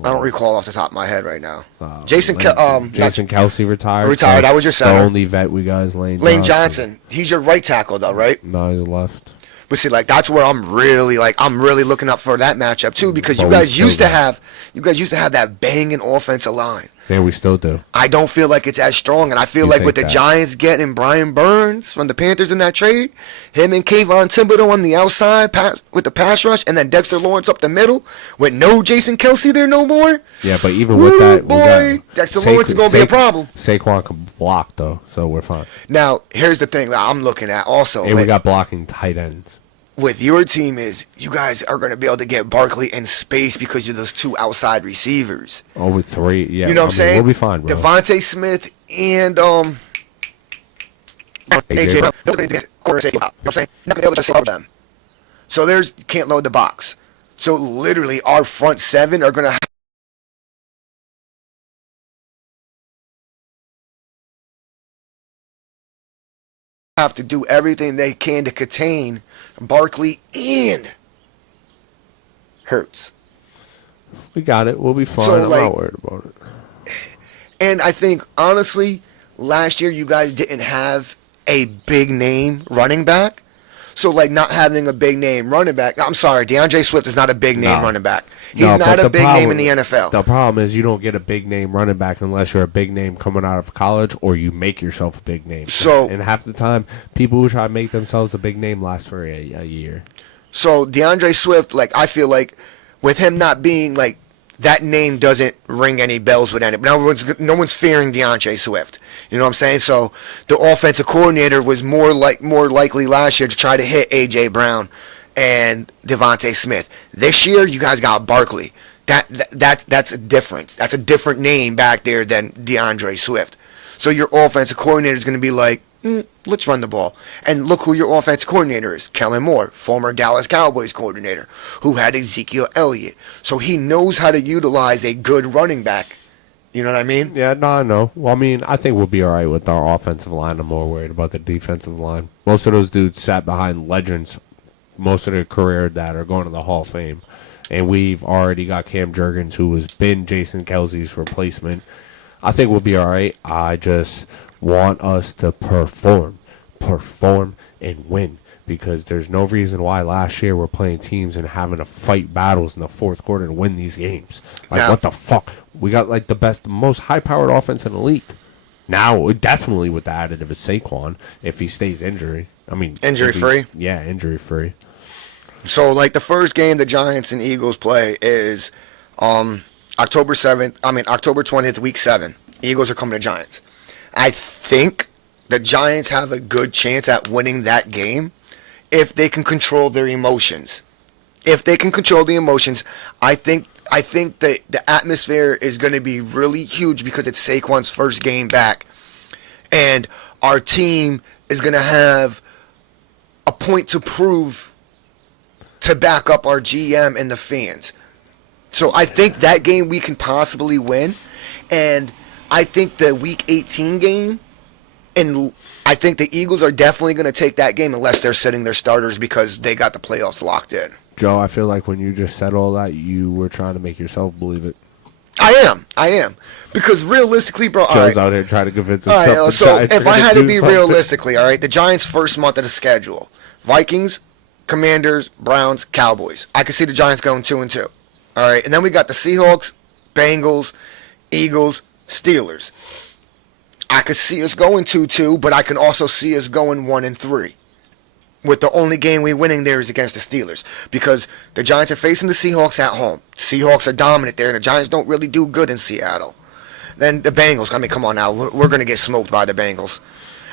I don't recall off the top of my head right now. Jason Kelce retired. Retired. That was your center. The only vet we got is Lane Johnson. He's your right tackle, though, right? No, he's left. But see, like, that's where I'm really looking up for that matchup too, because you guys used to have that banging offensive line. Yeah, we still do. I don't feel like it's as strong, and I feel like with the Giants getting Brian Burns from the Panthers in that trade, him and Kayvon Thibodeau on the outside with the pass rush, and then Dexter Lawrence up the middle with no Jason Kelce there no more. Yeah, but even with that, Dexter Lawrence is going to be a problem. Saquon can block, though, so we're fine. Now, here's the thing that I'm looking at also. And we got blocking tight ends. With your team is you guys are going to be able to get Barkley in space because of those 2 outside receivers. Oh, with 3, yeah. You know what I'm saying? We'll be fine, bro. Devontae Smith and AJ Brown. You know what I'm saying? Not going to be able to save them. So can't load the box. So literally our front 7 are going to have to do everything they can to contain Barkley and Hurts. We got it. We'll be fine. I'm not worried about it. And I think, honestly, last year you guys didn't have a big name running back. So, like, not having a big name running back. I'm sorry, DeAndre Swift is not a big name running back. He's not a big name in the NFL. The problem is you don't get a big name running back unless you're a big name coming out of college or you make yourself a big name. And half the time, people who try to make themselves a big name last for a year. So, DeAndre Swift, like, I feel like with him not being, like, that name doesn't ring any bells with anybody. No one's fearing DeAndre Swift. You know what I'm saying? So the offensive coordinator was more likely last year to try to hit A.J. Brown and Devontae Smith. This year, you guys got Barkley. That's a difference. That's a different name back there than DeAndre Swift. So your offensive coordinator is going to be like, let's run the ball. And look who your offensive coordinator is. Kellen Moore, former Dallas Cowboys coordinator, who had Ezekiel Elliott. So he knows how to utilize a good running back. You know what I mean? Yeah, no, I know. Well, I mean, I think we'll be all right with our offensive line. I'm more worried about the defensive line. Most of those dudes sat behind legends most of their career that are going to the Hall of Fame. and we've already got Cam Jurgens, who has been Jason Kelsey's replacement. I think we'll be all right. I just want us to perform, and win, because there's no reason why last year we're playing teams and having to fight battles in the fourth quarter to win these games. Like, Now, what the fuck? We got like the best, most high-powered offense in the league. Now, definitely with the additive of Saquon, if he stays injury. I mean, injury-free? Yeah, injury-free. So, like, the first game the Giants and Eagles play is October 20th, week 7. Eagles are coming to Giants. I think the Giants have a good chance at winning that game if they can control their emotions. If they can control the emotions, I think that the atmosphere is going to be really huge because it's Saquon's first game back. And our team is going to have a point to prove to back up our GM and the fans. So I think that game we can possibly win. And I think the Week 18 game, and I think the Eagles are definitely going to take that game unless they're sitting their starters because they got the playoffs locked in. Joe, I feel like when you just said all that, you were trying to make yourself believe it. I am. Because realistically, bro, Joe's out here trying to convince himself. All right, so if I had to be realistically, all right, the Giants' first month of the schedule: Vikings, Commanders, Browns, Cowboys. I could see the Giants going 2-2. All right, and then we got the Seahawks, Bengals, Eagles, Steelers. I could see us going 2-2, but I can also see us going 1-3. With the only game we winning there is against the Steelers, because the Giants are facing the Seahawks at home. The Seahawks are dominant there, and the Giants don't really do good in Seattle. Then the Bengals. I mean, come on now, we're going to get smoked by the Bengals.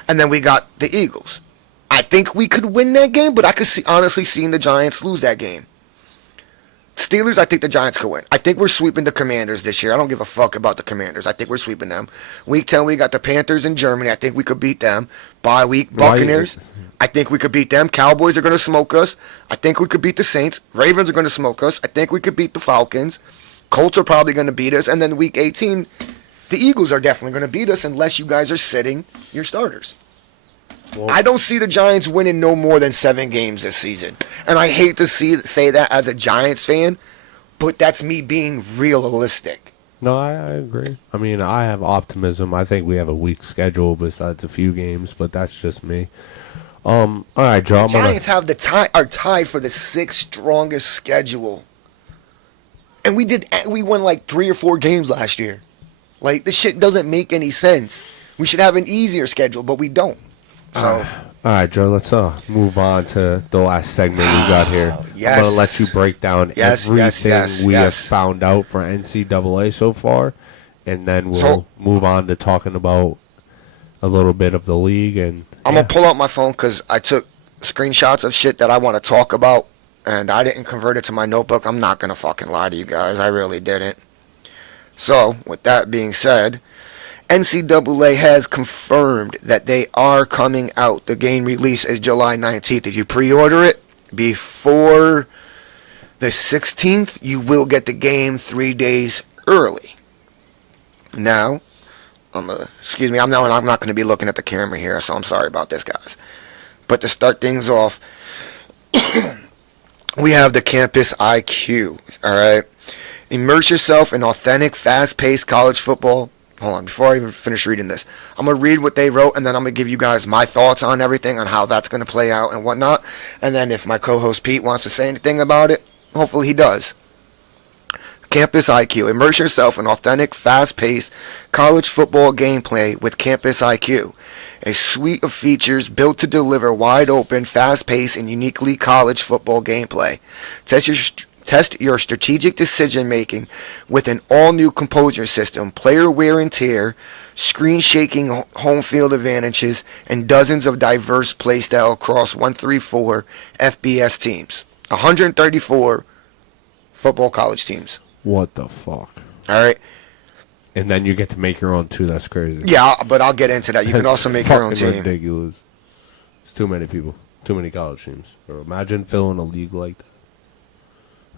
And then we got the Eagles. I think we could win that game, but I could honestly see the Giants lose that game. Steelers, I think the Giants could win. I think we're sweeping the Commanders this year. I don't give a fuck about the Commanders. I think we're sweeping them. Week 10, we got the Panthers in Germany. I think we could beat them. Bye week, Buccaneers. I think we could beat them. Cowboys are going to smoke us. I think we could beat the Saints. Ravens are going to smoke us. I think we could beat the Falcons. Colts are probably going to beat us. And then week 18, the Eagles are definitely going to beat us unless you guys are sitting your starters. Well, I don't see the Giants winning no more than 7 games this season. And I hate to say that as a Giants fan, but that's me being realistic. No, I agree. I mean, I have optimism. I think we have a weak schedule besides a few games, but that's just me. All right, Joe. The Giants are tied for the 6th strongest schedule. And we won like 3 or 4 games last year. Like, this shit doesn't make any sense. We should have an easier schedule, but we don't. So, all right, Joe, let's move on to the last segment we got here. Yes. I'm going to let you break down everything we have found out for NCAA so far, and then we'll move on to talking about a little bit of the league. And I'm going to pull out my phone because I took screenshots of shit that I want to talk about, and I didn't convert it to my notebook. I'm not going to fucking lie to you guys. I really didn't. So, with that being said, NCAA has confirmed that they are coming out. The game release is July 19th. If you pre-order it before the 16th, you will get the game 3 days early. Now, excuse me, I'm not going to be looking at the camera here, so I'm sorry about this, guys. But to start things off, we have the Campus IQ, all right? Immerse yourself in authentic, fast-paced college football. Hold on, before I even finish reading this, I'm going to read what they wrote, and then I'm going to give you guys my thoughts on everything, on how that's going to play out and whatnot. And then if my co-host Pete wants to say anything about it, hopefully he does. Campus IQ. Immerse yourself in authentic, fast-paced college football gameplay with Campus IQ. A suite of features built to deliver wide-open, fast-paced, and uniquely college football gameplay. Test your strategic decision-making with an all-new composure system, player wear and tear, screen-shaking home field advantages, and dozens of diverse playstyle across 134 FBS teams. 134 football college teams. What the fuck? All right. And then you get to make your own, too. That's crazy. Yeah, but I'll get into that. You can also make your own team. Ridiculous. It's too many people. Too many college teams. Or imagine filling a league like that.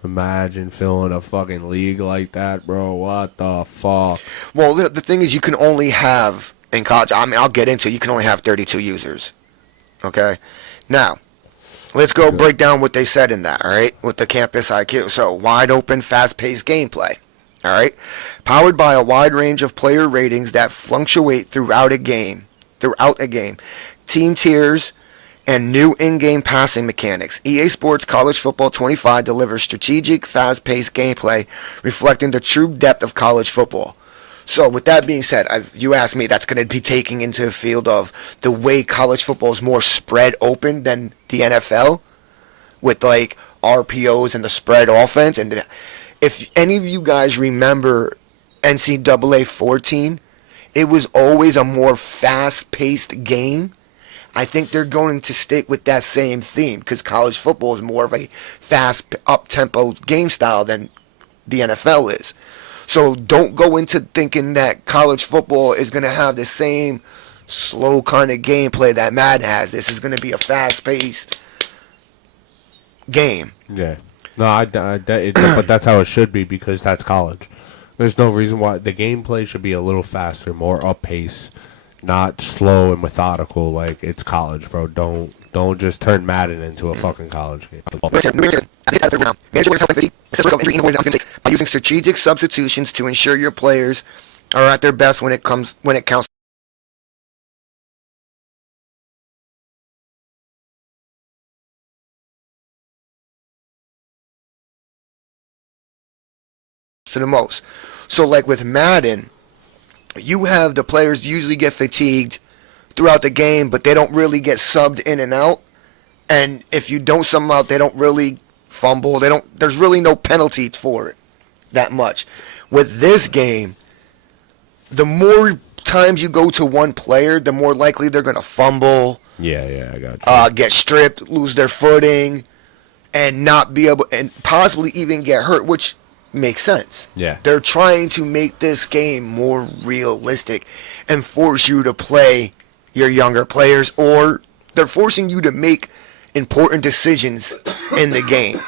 Imagine filling a fucking league like that, bro. What the fuck? Well, the thing is, you can only have, in college, I mean, I'll get into it, you can only have 32 users. Okay? Now, Let's go break down what they said in that, all right, with the campus IQ. So, wide open, fast-paced gameplay, all right, powered by a wide range of player ratings that fluctuate throughout a game, team tiers, and new in-game passing mechanics. EA Sports College Football 25 delivers strategic, fast-paced gameplay reflecting the true depth of college football. So with that being said, you asked me, that's going to be taking into the field of the way college football is more spread open than the NFL with like RPOs and the spread offense. And if any of you guys remember NCAA 14, it was always a more fast-paced game. I think they're going to stick with that same theme because college football is more of a fast, up-tempo game style than the NFL is. So don't go into thinking that college football is going to have the same slow kind of gameplay that Madden has. This is going to be a fast-paced game. Yeah. No, but that's how it should be because that's college. There's no reason why the gameplay should be a little faster, more up-pace, not slow and methodical like it's college, bro. Don't just turn Madden into a fucking college game. By using strategic substitutions to ensure your players are at their best when it counts to the most. So like with Madden, you have the players usually get fatigued throughout the game, but they don't really get subbed in and out. And if you don't sub them out, they don't really fumble. There's really no penalty for it that much. With this game, the more times you go to one player, the more likely they're going to fumble. Yeah, I got you. Get stripped, lose their footing, and not be able, and possibly even get hurt, which makes sense. Yeah. They're trying to make this game more realistic and force you to play your younger players, or they're forcing you to make important decisions in the game.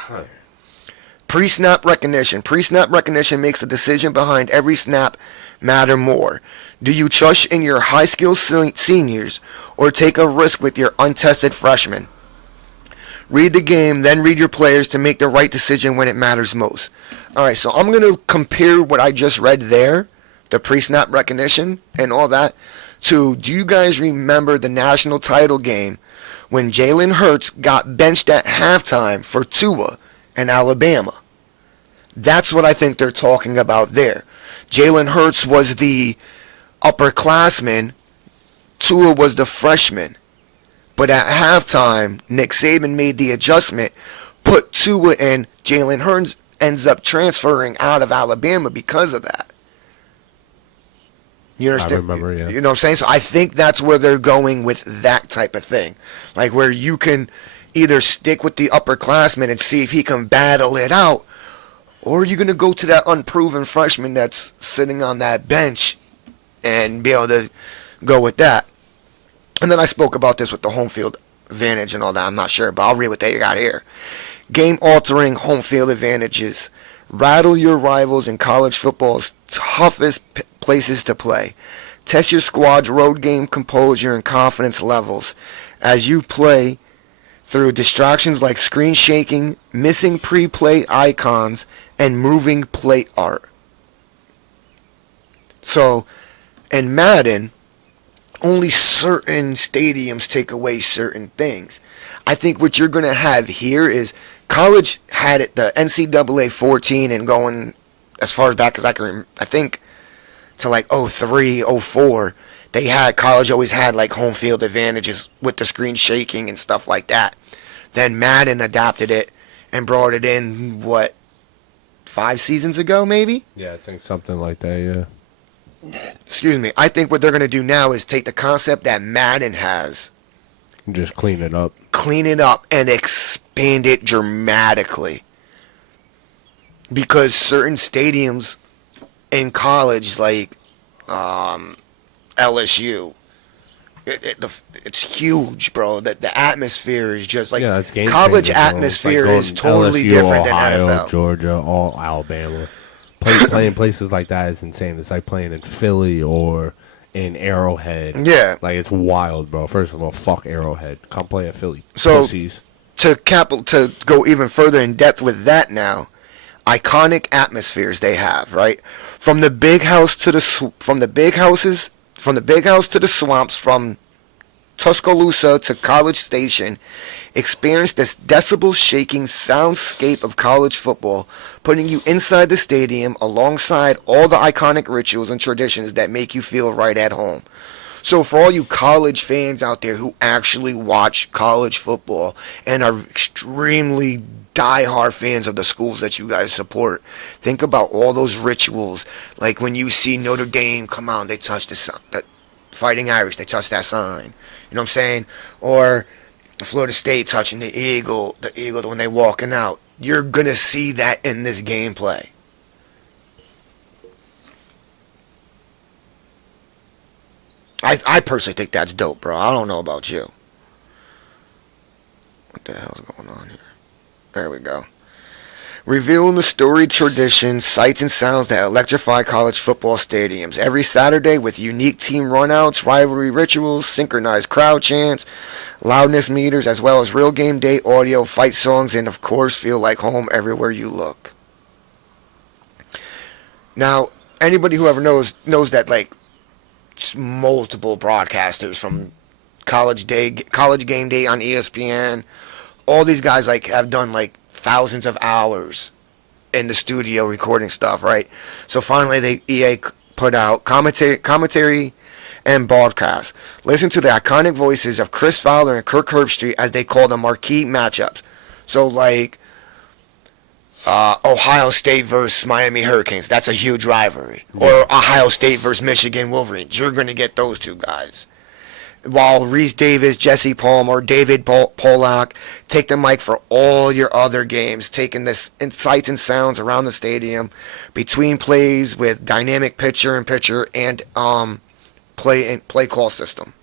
Pre-snap recognition. Pre-snap recognition makes the decision behind every snap matter more. Do you trust in your high-skill seniors or take a risk with your untested freshmen? Read the game, then read your players to make the right decision when it matters most. Alright, so I'm going to compare what I just read there, the pre-snap recognition and all that, to, do you guys remember the national title game when Jalen Hurts got benched at halftime for Tua in Alabama? That's what I think they're talking about there. Jalen Hurts was the upperclassman, Tua was the freshman. But at halftime, Nick Saban made the adjustment, put Tua in. Jalen Hurts ends up transferring out of Alabama because of that. You understand? I remember, yeah. You know what I'm saying? So I think that's where they're going with that type of thing. Like where you can either stick with the upperclassman and see if he can battle it out, or you're going to go to that unproven freshman that's sitting on that bench and be able to go with that. And then I spoke about this with the home field advantage and all that. I'm not sure, but I'll read what they got here. Game-altering home field advantages. Rattle your rivals in college football's toughest places to play. Test your squad's road game composure and confidence levels as you play through distractions like screen shaking, missing pre-play icons, and moving plate art. So, in Madden, only certain stadiums take away certain things. I think what you're going to have here is college had it, the NCAA 14 and going as far back as I can remember, I think to like 03, 04, they had, college always had like home field advantages with the screen shaking and stuff like that. Then Madden adopted it and brought it in, 5 seasons ago maybe? Yeah, I think something like that, yeah. Excuse me. I think what they're going to do now is take the concept that Madden has, just clean it up, and expand it dramatically. Because certain stadiums in college, like LSU, it's huge, bro. The atmosphere is just like, it's game college changer, atmosphere like is totally LSU, different Ohio, than NFL. Georgia, all Alabama. Playing places like that is insane. It's like playing in Philly or in Arrowhead. Yeah. Like, it's wild, bro. First of all, fuck Arrowhead. Come play at Philly. So, Pussies. to go even further in depth with that now, iconic atmospheres they have, right? From the big house to the swamps, from Tuscaloosa to College Station, experience this decibel-shaking soundscape of college football, putting you inside the stadium alongside all the iconic rituals and traditions that make you feel right at home. So for all you college fans out there who actually watch college football and are extremely diehard fans of the schools that you guys support, think about all those rituals. Like when you see Notre Dame come out, they touch the Fighting Irish, they touch that sign. You know what I'm saying? Or Florida State touching the eagle when they walking out. You're going to see that in this gameplay. I personally think that's dope, bro. I don't know about you. What the hell's going on here? There we go. Revealing the storied traditions, sights, and sounds that electrify college football stadiums. Every Saturday with unique team runouts, rivalry rituals, synchronized crowd chants, loudness meters, as well as real game day audio, fight songs, and of course feel like home everywhere you look. Now, anybody who ever knows that, like, multiple broadcasters from college game day on ESPN, all these guys like have done like thousands of hours in the studio recording stuff, right? So finally EA put out commentary and broadcast. Listen to the iconic voices of Chris Fowler and Kirk Herbstreit as they call the marquee matchups. So like Ohio State versus Miami Hurricanes. That's a huge rivalry. Yeah. Or Ohio State versus Michigan Wolverines. You're going to get those two guys. While Reese Davis, Jesse Palmer, David Pollock take the mic for all your other games, taking this insights and sounds around the stadium between plays with dynamic picture-in-picture and play call system.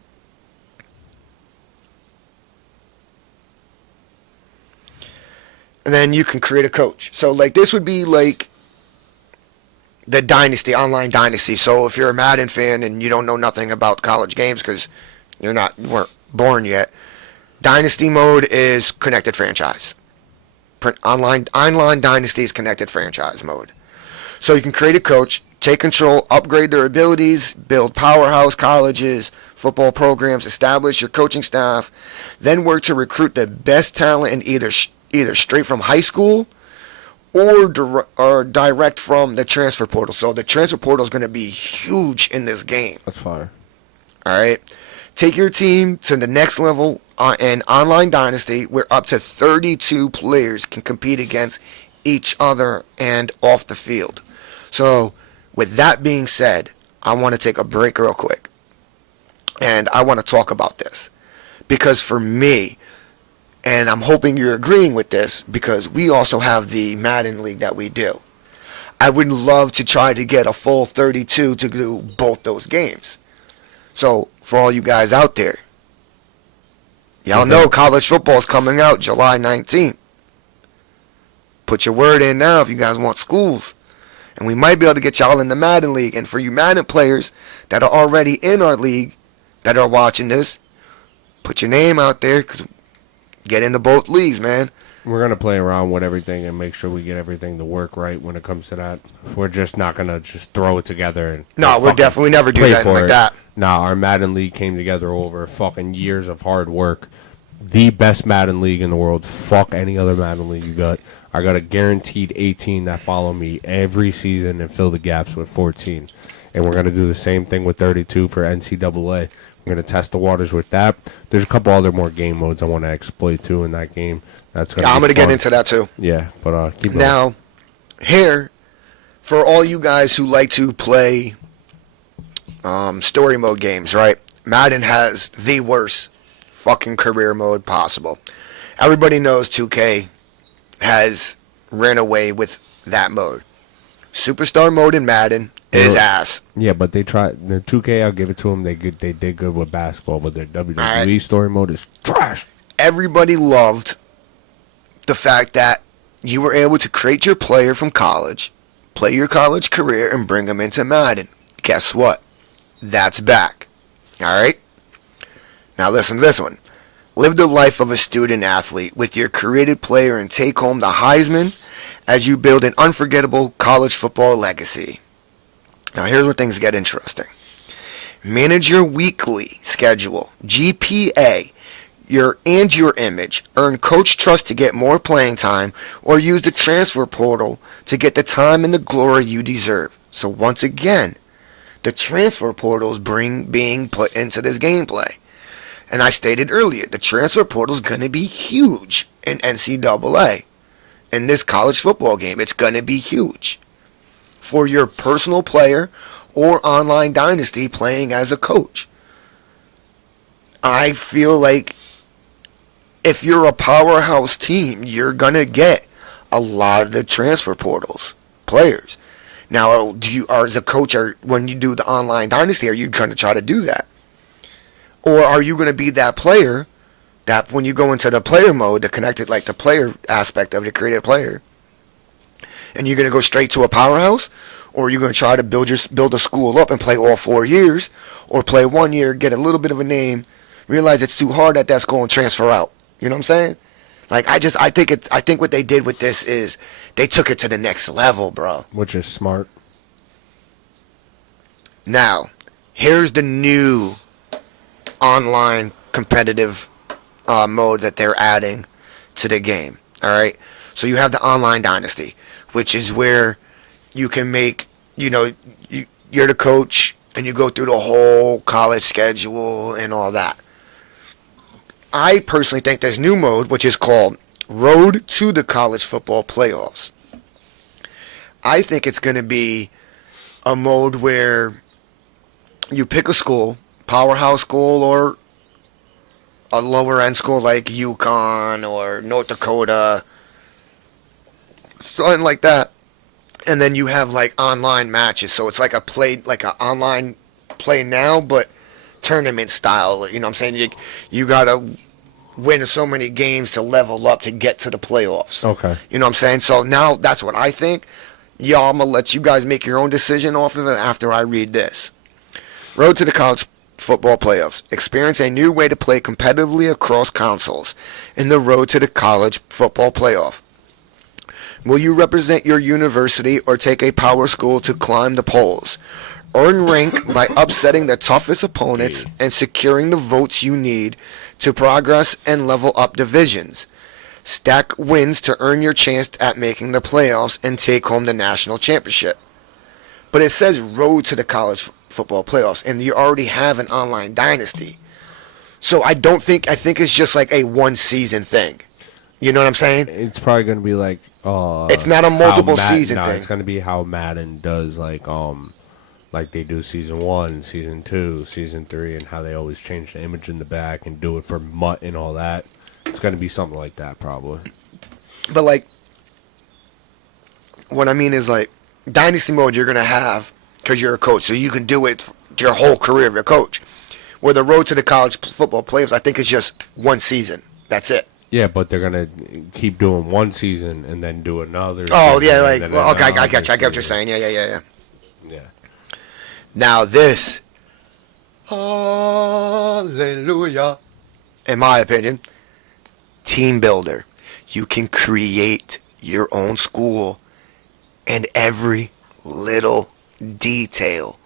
And then you can create a coach. So, like, this would be, like, the Dynasty, online Dynasty. So, if you're a Madden fan and you don't know nothing about college games because you weren't born yet, Dynasty mode is connected franchise. Online Dynasty is connected franchise mode. So, you can create a coach, take control, upgrade their abilities, build powerhouse colleges, football programs, establish your coaching staff, then work to recruit the best talent in either straight from high school or direct from the transfer portal. So the transfer portal is going to be huge in this game. That's fire. All right. Take your team to the next level in Online Dynasty where up to 32 players can compete against each other and off the field. So with that being said, I want to take a break real quick. And I want to talk about this. Because for me, and I'm hoping you're agreeing with this because we also have the Madden League that we do. I would love to try to get a full 32 to do both those games. So, for all you guys out there, y'all know college football is coming out July 19th. Put your word in now if you guys want schools. And we might be able to get y'all in the Madden League. And for you Madden players that are already in our league that are watching this, put your name out there because get into both leagues, man. We're going to play around with everything and make sure we get everything to work right when it comes to that. We're just not going to just throw it together. And no, we'll definitely never do that like that. Nah, our Madden League came together over fucking years of hard work. The best Madden League in the world. Fuck any other Madden League you got. I got a guaranteed 18 that follow me every season and fill the gaps with 14. And we're going to do the same thing with 32 for NCAA. We're going to test the waters with that. There's a couple other more game modes I want to exploit too in that game. That's gonna I'm going to get into that too. Yeah, but keep going. Now, here, for all you guys who like to play story mode games, right? Madden has the worst fucking career mode possible. Everybody knows 2K has ran away with that mode. Superstar mode in Madden is ass. Yeah, but they tried the 2K. I'll give it to them. They did good with basketball, but their WWE story mode is trash. Everybody loved the fact that you were able to create your player from college, play your college career, and bring them into Madden. Guess what? That's back. All right. Now listen to this one. Live the life of a student athlete with your created player and take home the Heisman as you build an unforgettable college football legacy. Now here's where things get interesting. Manage your weekly schedule, GPA, your image. Earn coach trust to get more playing time, or use the transfer portal to get the time and the glory you deserve. So once again, the transfer portal is being put into this gameplay. And I stated earlier, the transfer portal is going to be huge in NCAA. In this college football game, it's going to be huge. For your personal player or online dynasty playing as a coach. I feel like if you're a powerhouse team, you're going to get a lot of the transfer portals players. Now, as a coach, when you do the online dynasty, are you going to try to do that? Or are you going to be that player that when you go into the player mode, the player aspect of the created player, and you're going to go straight to a powerhouse? Or are you going to try to build a school up and play all 4 years, or play 1 year, get a little bit of a name, realize it's too hard at that school and transfer out? You know what I'm saying? Like I think what they did with this is they took it to the next level, bro. Which is smart. Now, here's the new online competitive mode that they're adding to the game. All right, so you have the online dynasty, which is where you can make, you're the coach and you go through the whole college schedule and all that. I personally think there's new mode, which is called Road to the College Football Playoffs. I think it's going to be a mode where you pick a school, powerhouse school, or a lower end school like UConn or North Dakota, something like that. And then you have like online matches, so it's like an online play now, but tournament style. You know what I'm saying? You gotta win so many games to level up to get to the playoffs. Okay. You know what I'm saying? So now that's what I think. Y'all, I'm gonna let you guys make your own decision off of it after I read this. Road to the College Football Playoffs. Experience a new way to play competitively across consoles in the Road to the College Football Playoff. Will you represent your university or take a power school to climb the polls? Earn rank by upsetting the toughest opponents and securing the votes you need to progress and level up divisions. Stack wins to earn your chance at making the playoffs and take home the national championship. But it says Road to the College Football Playoffs, and you already have an online dynasty. So I think it's just like a one season thing. You know what I'm saying? It's probably going to be like it's not a multiple season thing. It's going to be how Madden does like they do season 1, season 2, season 3, and how they always change the image in the back and do it for MUT and all that. It's going to be something like that probably. But like what I mean is like dynasty mode you're going to have because you're a coach, so you can do it your whole career of your coach. Where the Road to the College Football Playoffs, I think is just one season. That's it. Yeah, but they're gonna keep doing one season and then do another. Oh yeah, like okay, I get you. I get what you're saying. Yeah. Now this, hallelujah, in my opinion, team builder. You can create your own school and every little detail.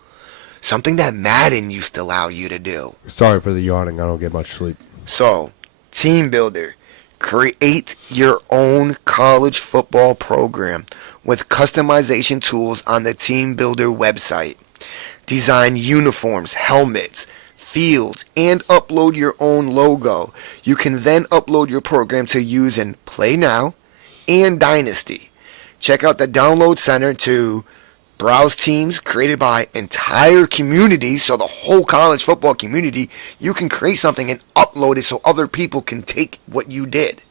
Something that Madden used to allow you to do. Sorry for the yawning. I don't get much sleep. So, team builder. Create your own college football program with customization tools on the Team Builder website. Design uniforms, helmets, fields, and upload your own logo. You can then upload your program to use in Play Now and Dynasty. Check out the Download Center to browse teams created by entire communities, so the whole college football community, you can create something and upload it so other people can take what you did.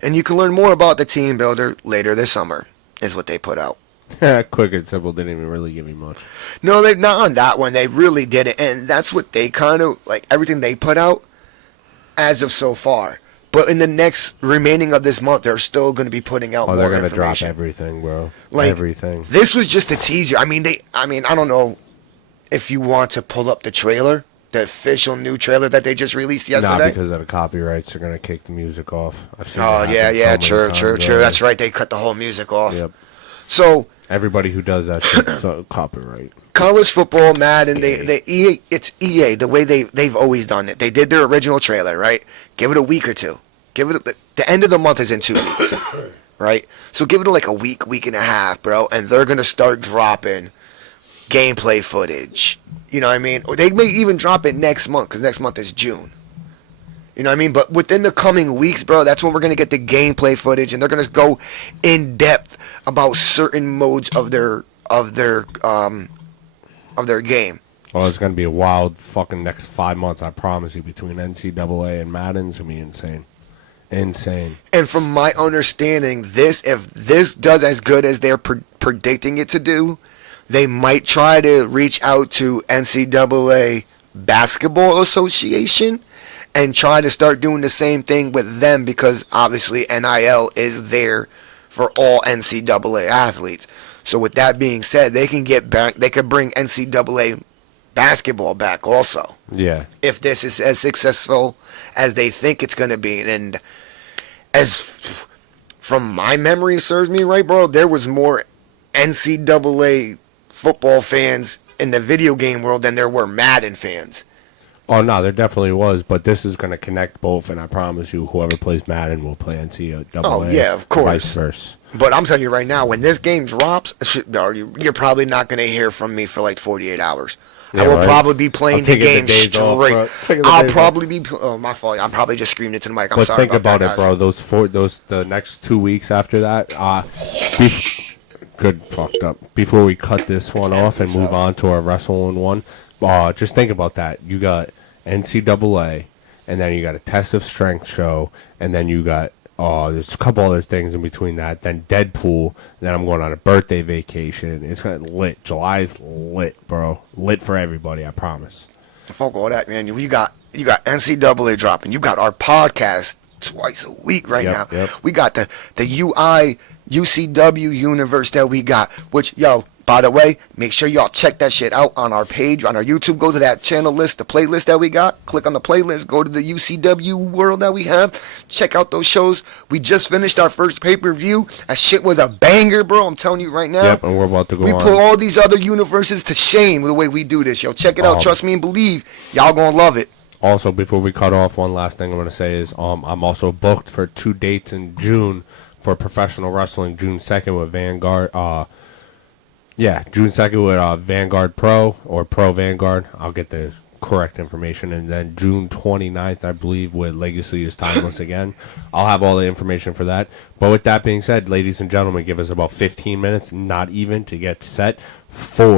And you can learn more about the team builder later this summer, is what they put out. Quick and simple, didn't even really give me much. No, they not on that one. They really did it, and that's what they kind of, like everything they put out as of so far. But in the next remaining of this month, they're still going to be putting out more information. They're going to drop everything, bro. Like, everything. This was just a teaser. I mean, I don't know if you want to pull up the trailer The official new trailer that they just released yesterday? Not because of the copyrights. They're gonna kick the music off. I've seen Oh, that yeah, happen yeah, so many true. times already. That's right. They cut the whole music off. Yep. So, Everybody who does that shit, so copyright. college football, Madden, it's EA, the way they've always done it. They did their original trailer, right? Give it a week or two. The end of the month is in 2 weeks, right? So give it like a week and a half, bro, and they're gonna start dropping gameplay footage. You know what I mean? Or they may even drop it next month, because next month is June. You know what I mean? But within the coming weeks, bro, that's when we're going to get the gameplay footage, and they're going to go in depth about certain modes of their game. Well, it's gonna be a wild fucking next 5 months. I promise you. Between NCAA and Madden, it's gonna be insane. Insane. And from my understanding, if this does as good as they're predicting it to do, they might try to reach out to NCAA Basketball Association and try to start doing the same thing with them, because obviously NIL is there for all NCAA athletes. So with that being said, they can get back. They could bring NCAA basketball back also. Yeah. If this is as successful as they think it's going to be. And as from my memory serves me right, bro, there was more NCAA football fans in the video game world than there were Madden fans. Oh, no, there definitely was, but this is going to connect both, and I promise you, whoever plays Madden will play NCAA. Oh, yeah, of course. Vice versa. But I'm telling you right now, when this game drops, you're probably not going to hear from me for like 48 hours. Yeah, I will right. probably be playing the game days off, bro. straight. Taking the I'll days probably be. Oh, my fault. I'm probably just screaming into the mic. I'm But sorry think about that, it, bro. The next 2 weeks after that, good fucked up. Before we cut this one off and move on to our wrestling one, just think about that. You got NCAA, and then you got a test of strength show, and then you got there's a couple other things in between that. Then Deadpool. Then I'm going on a birthday vacation. It's kind of lit. July is lit, bro. Lit for everybody. I promise. Fuck all that, man. You got NCAA dropping. You got our podcast twice a week right now. Yep. We got the UCW universe that we got. Which, yo, by the way, make sure y'all check that shit out on our page, on our YouTube. Go to that channel list, the playlist that we got. Click on the playlist. Go to the UCW world that we have. Check out those shows. We just finished our first pay-per-view. That shit was a banger, bro. I'm telling you right now. Yep, and we're about to go We on. put all these other universes to shame the way we do this, yo. Check it out. Trust me and believe. Y'all gonna love it. Also, before we cut off, one last thing I'm going to say is I'm also booked for 2 dates in June for professional wrestling. June 2nd with Vanguard. June 2nd with Vanguard Pro or Pro Vanguard. I'll get the correct information. And then June 29th, I believe, with Legacy is Timeless again. I'll have all the information for that. But with that being said, ladies and gentlemen, give us about 15 minutes, not even, to get set for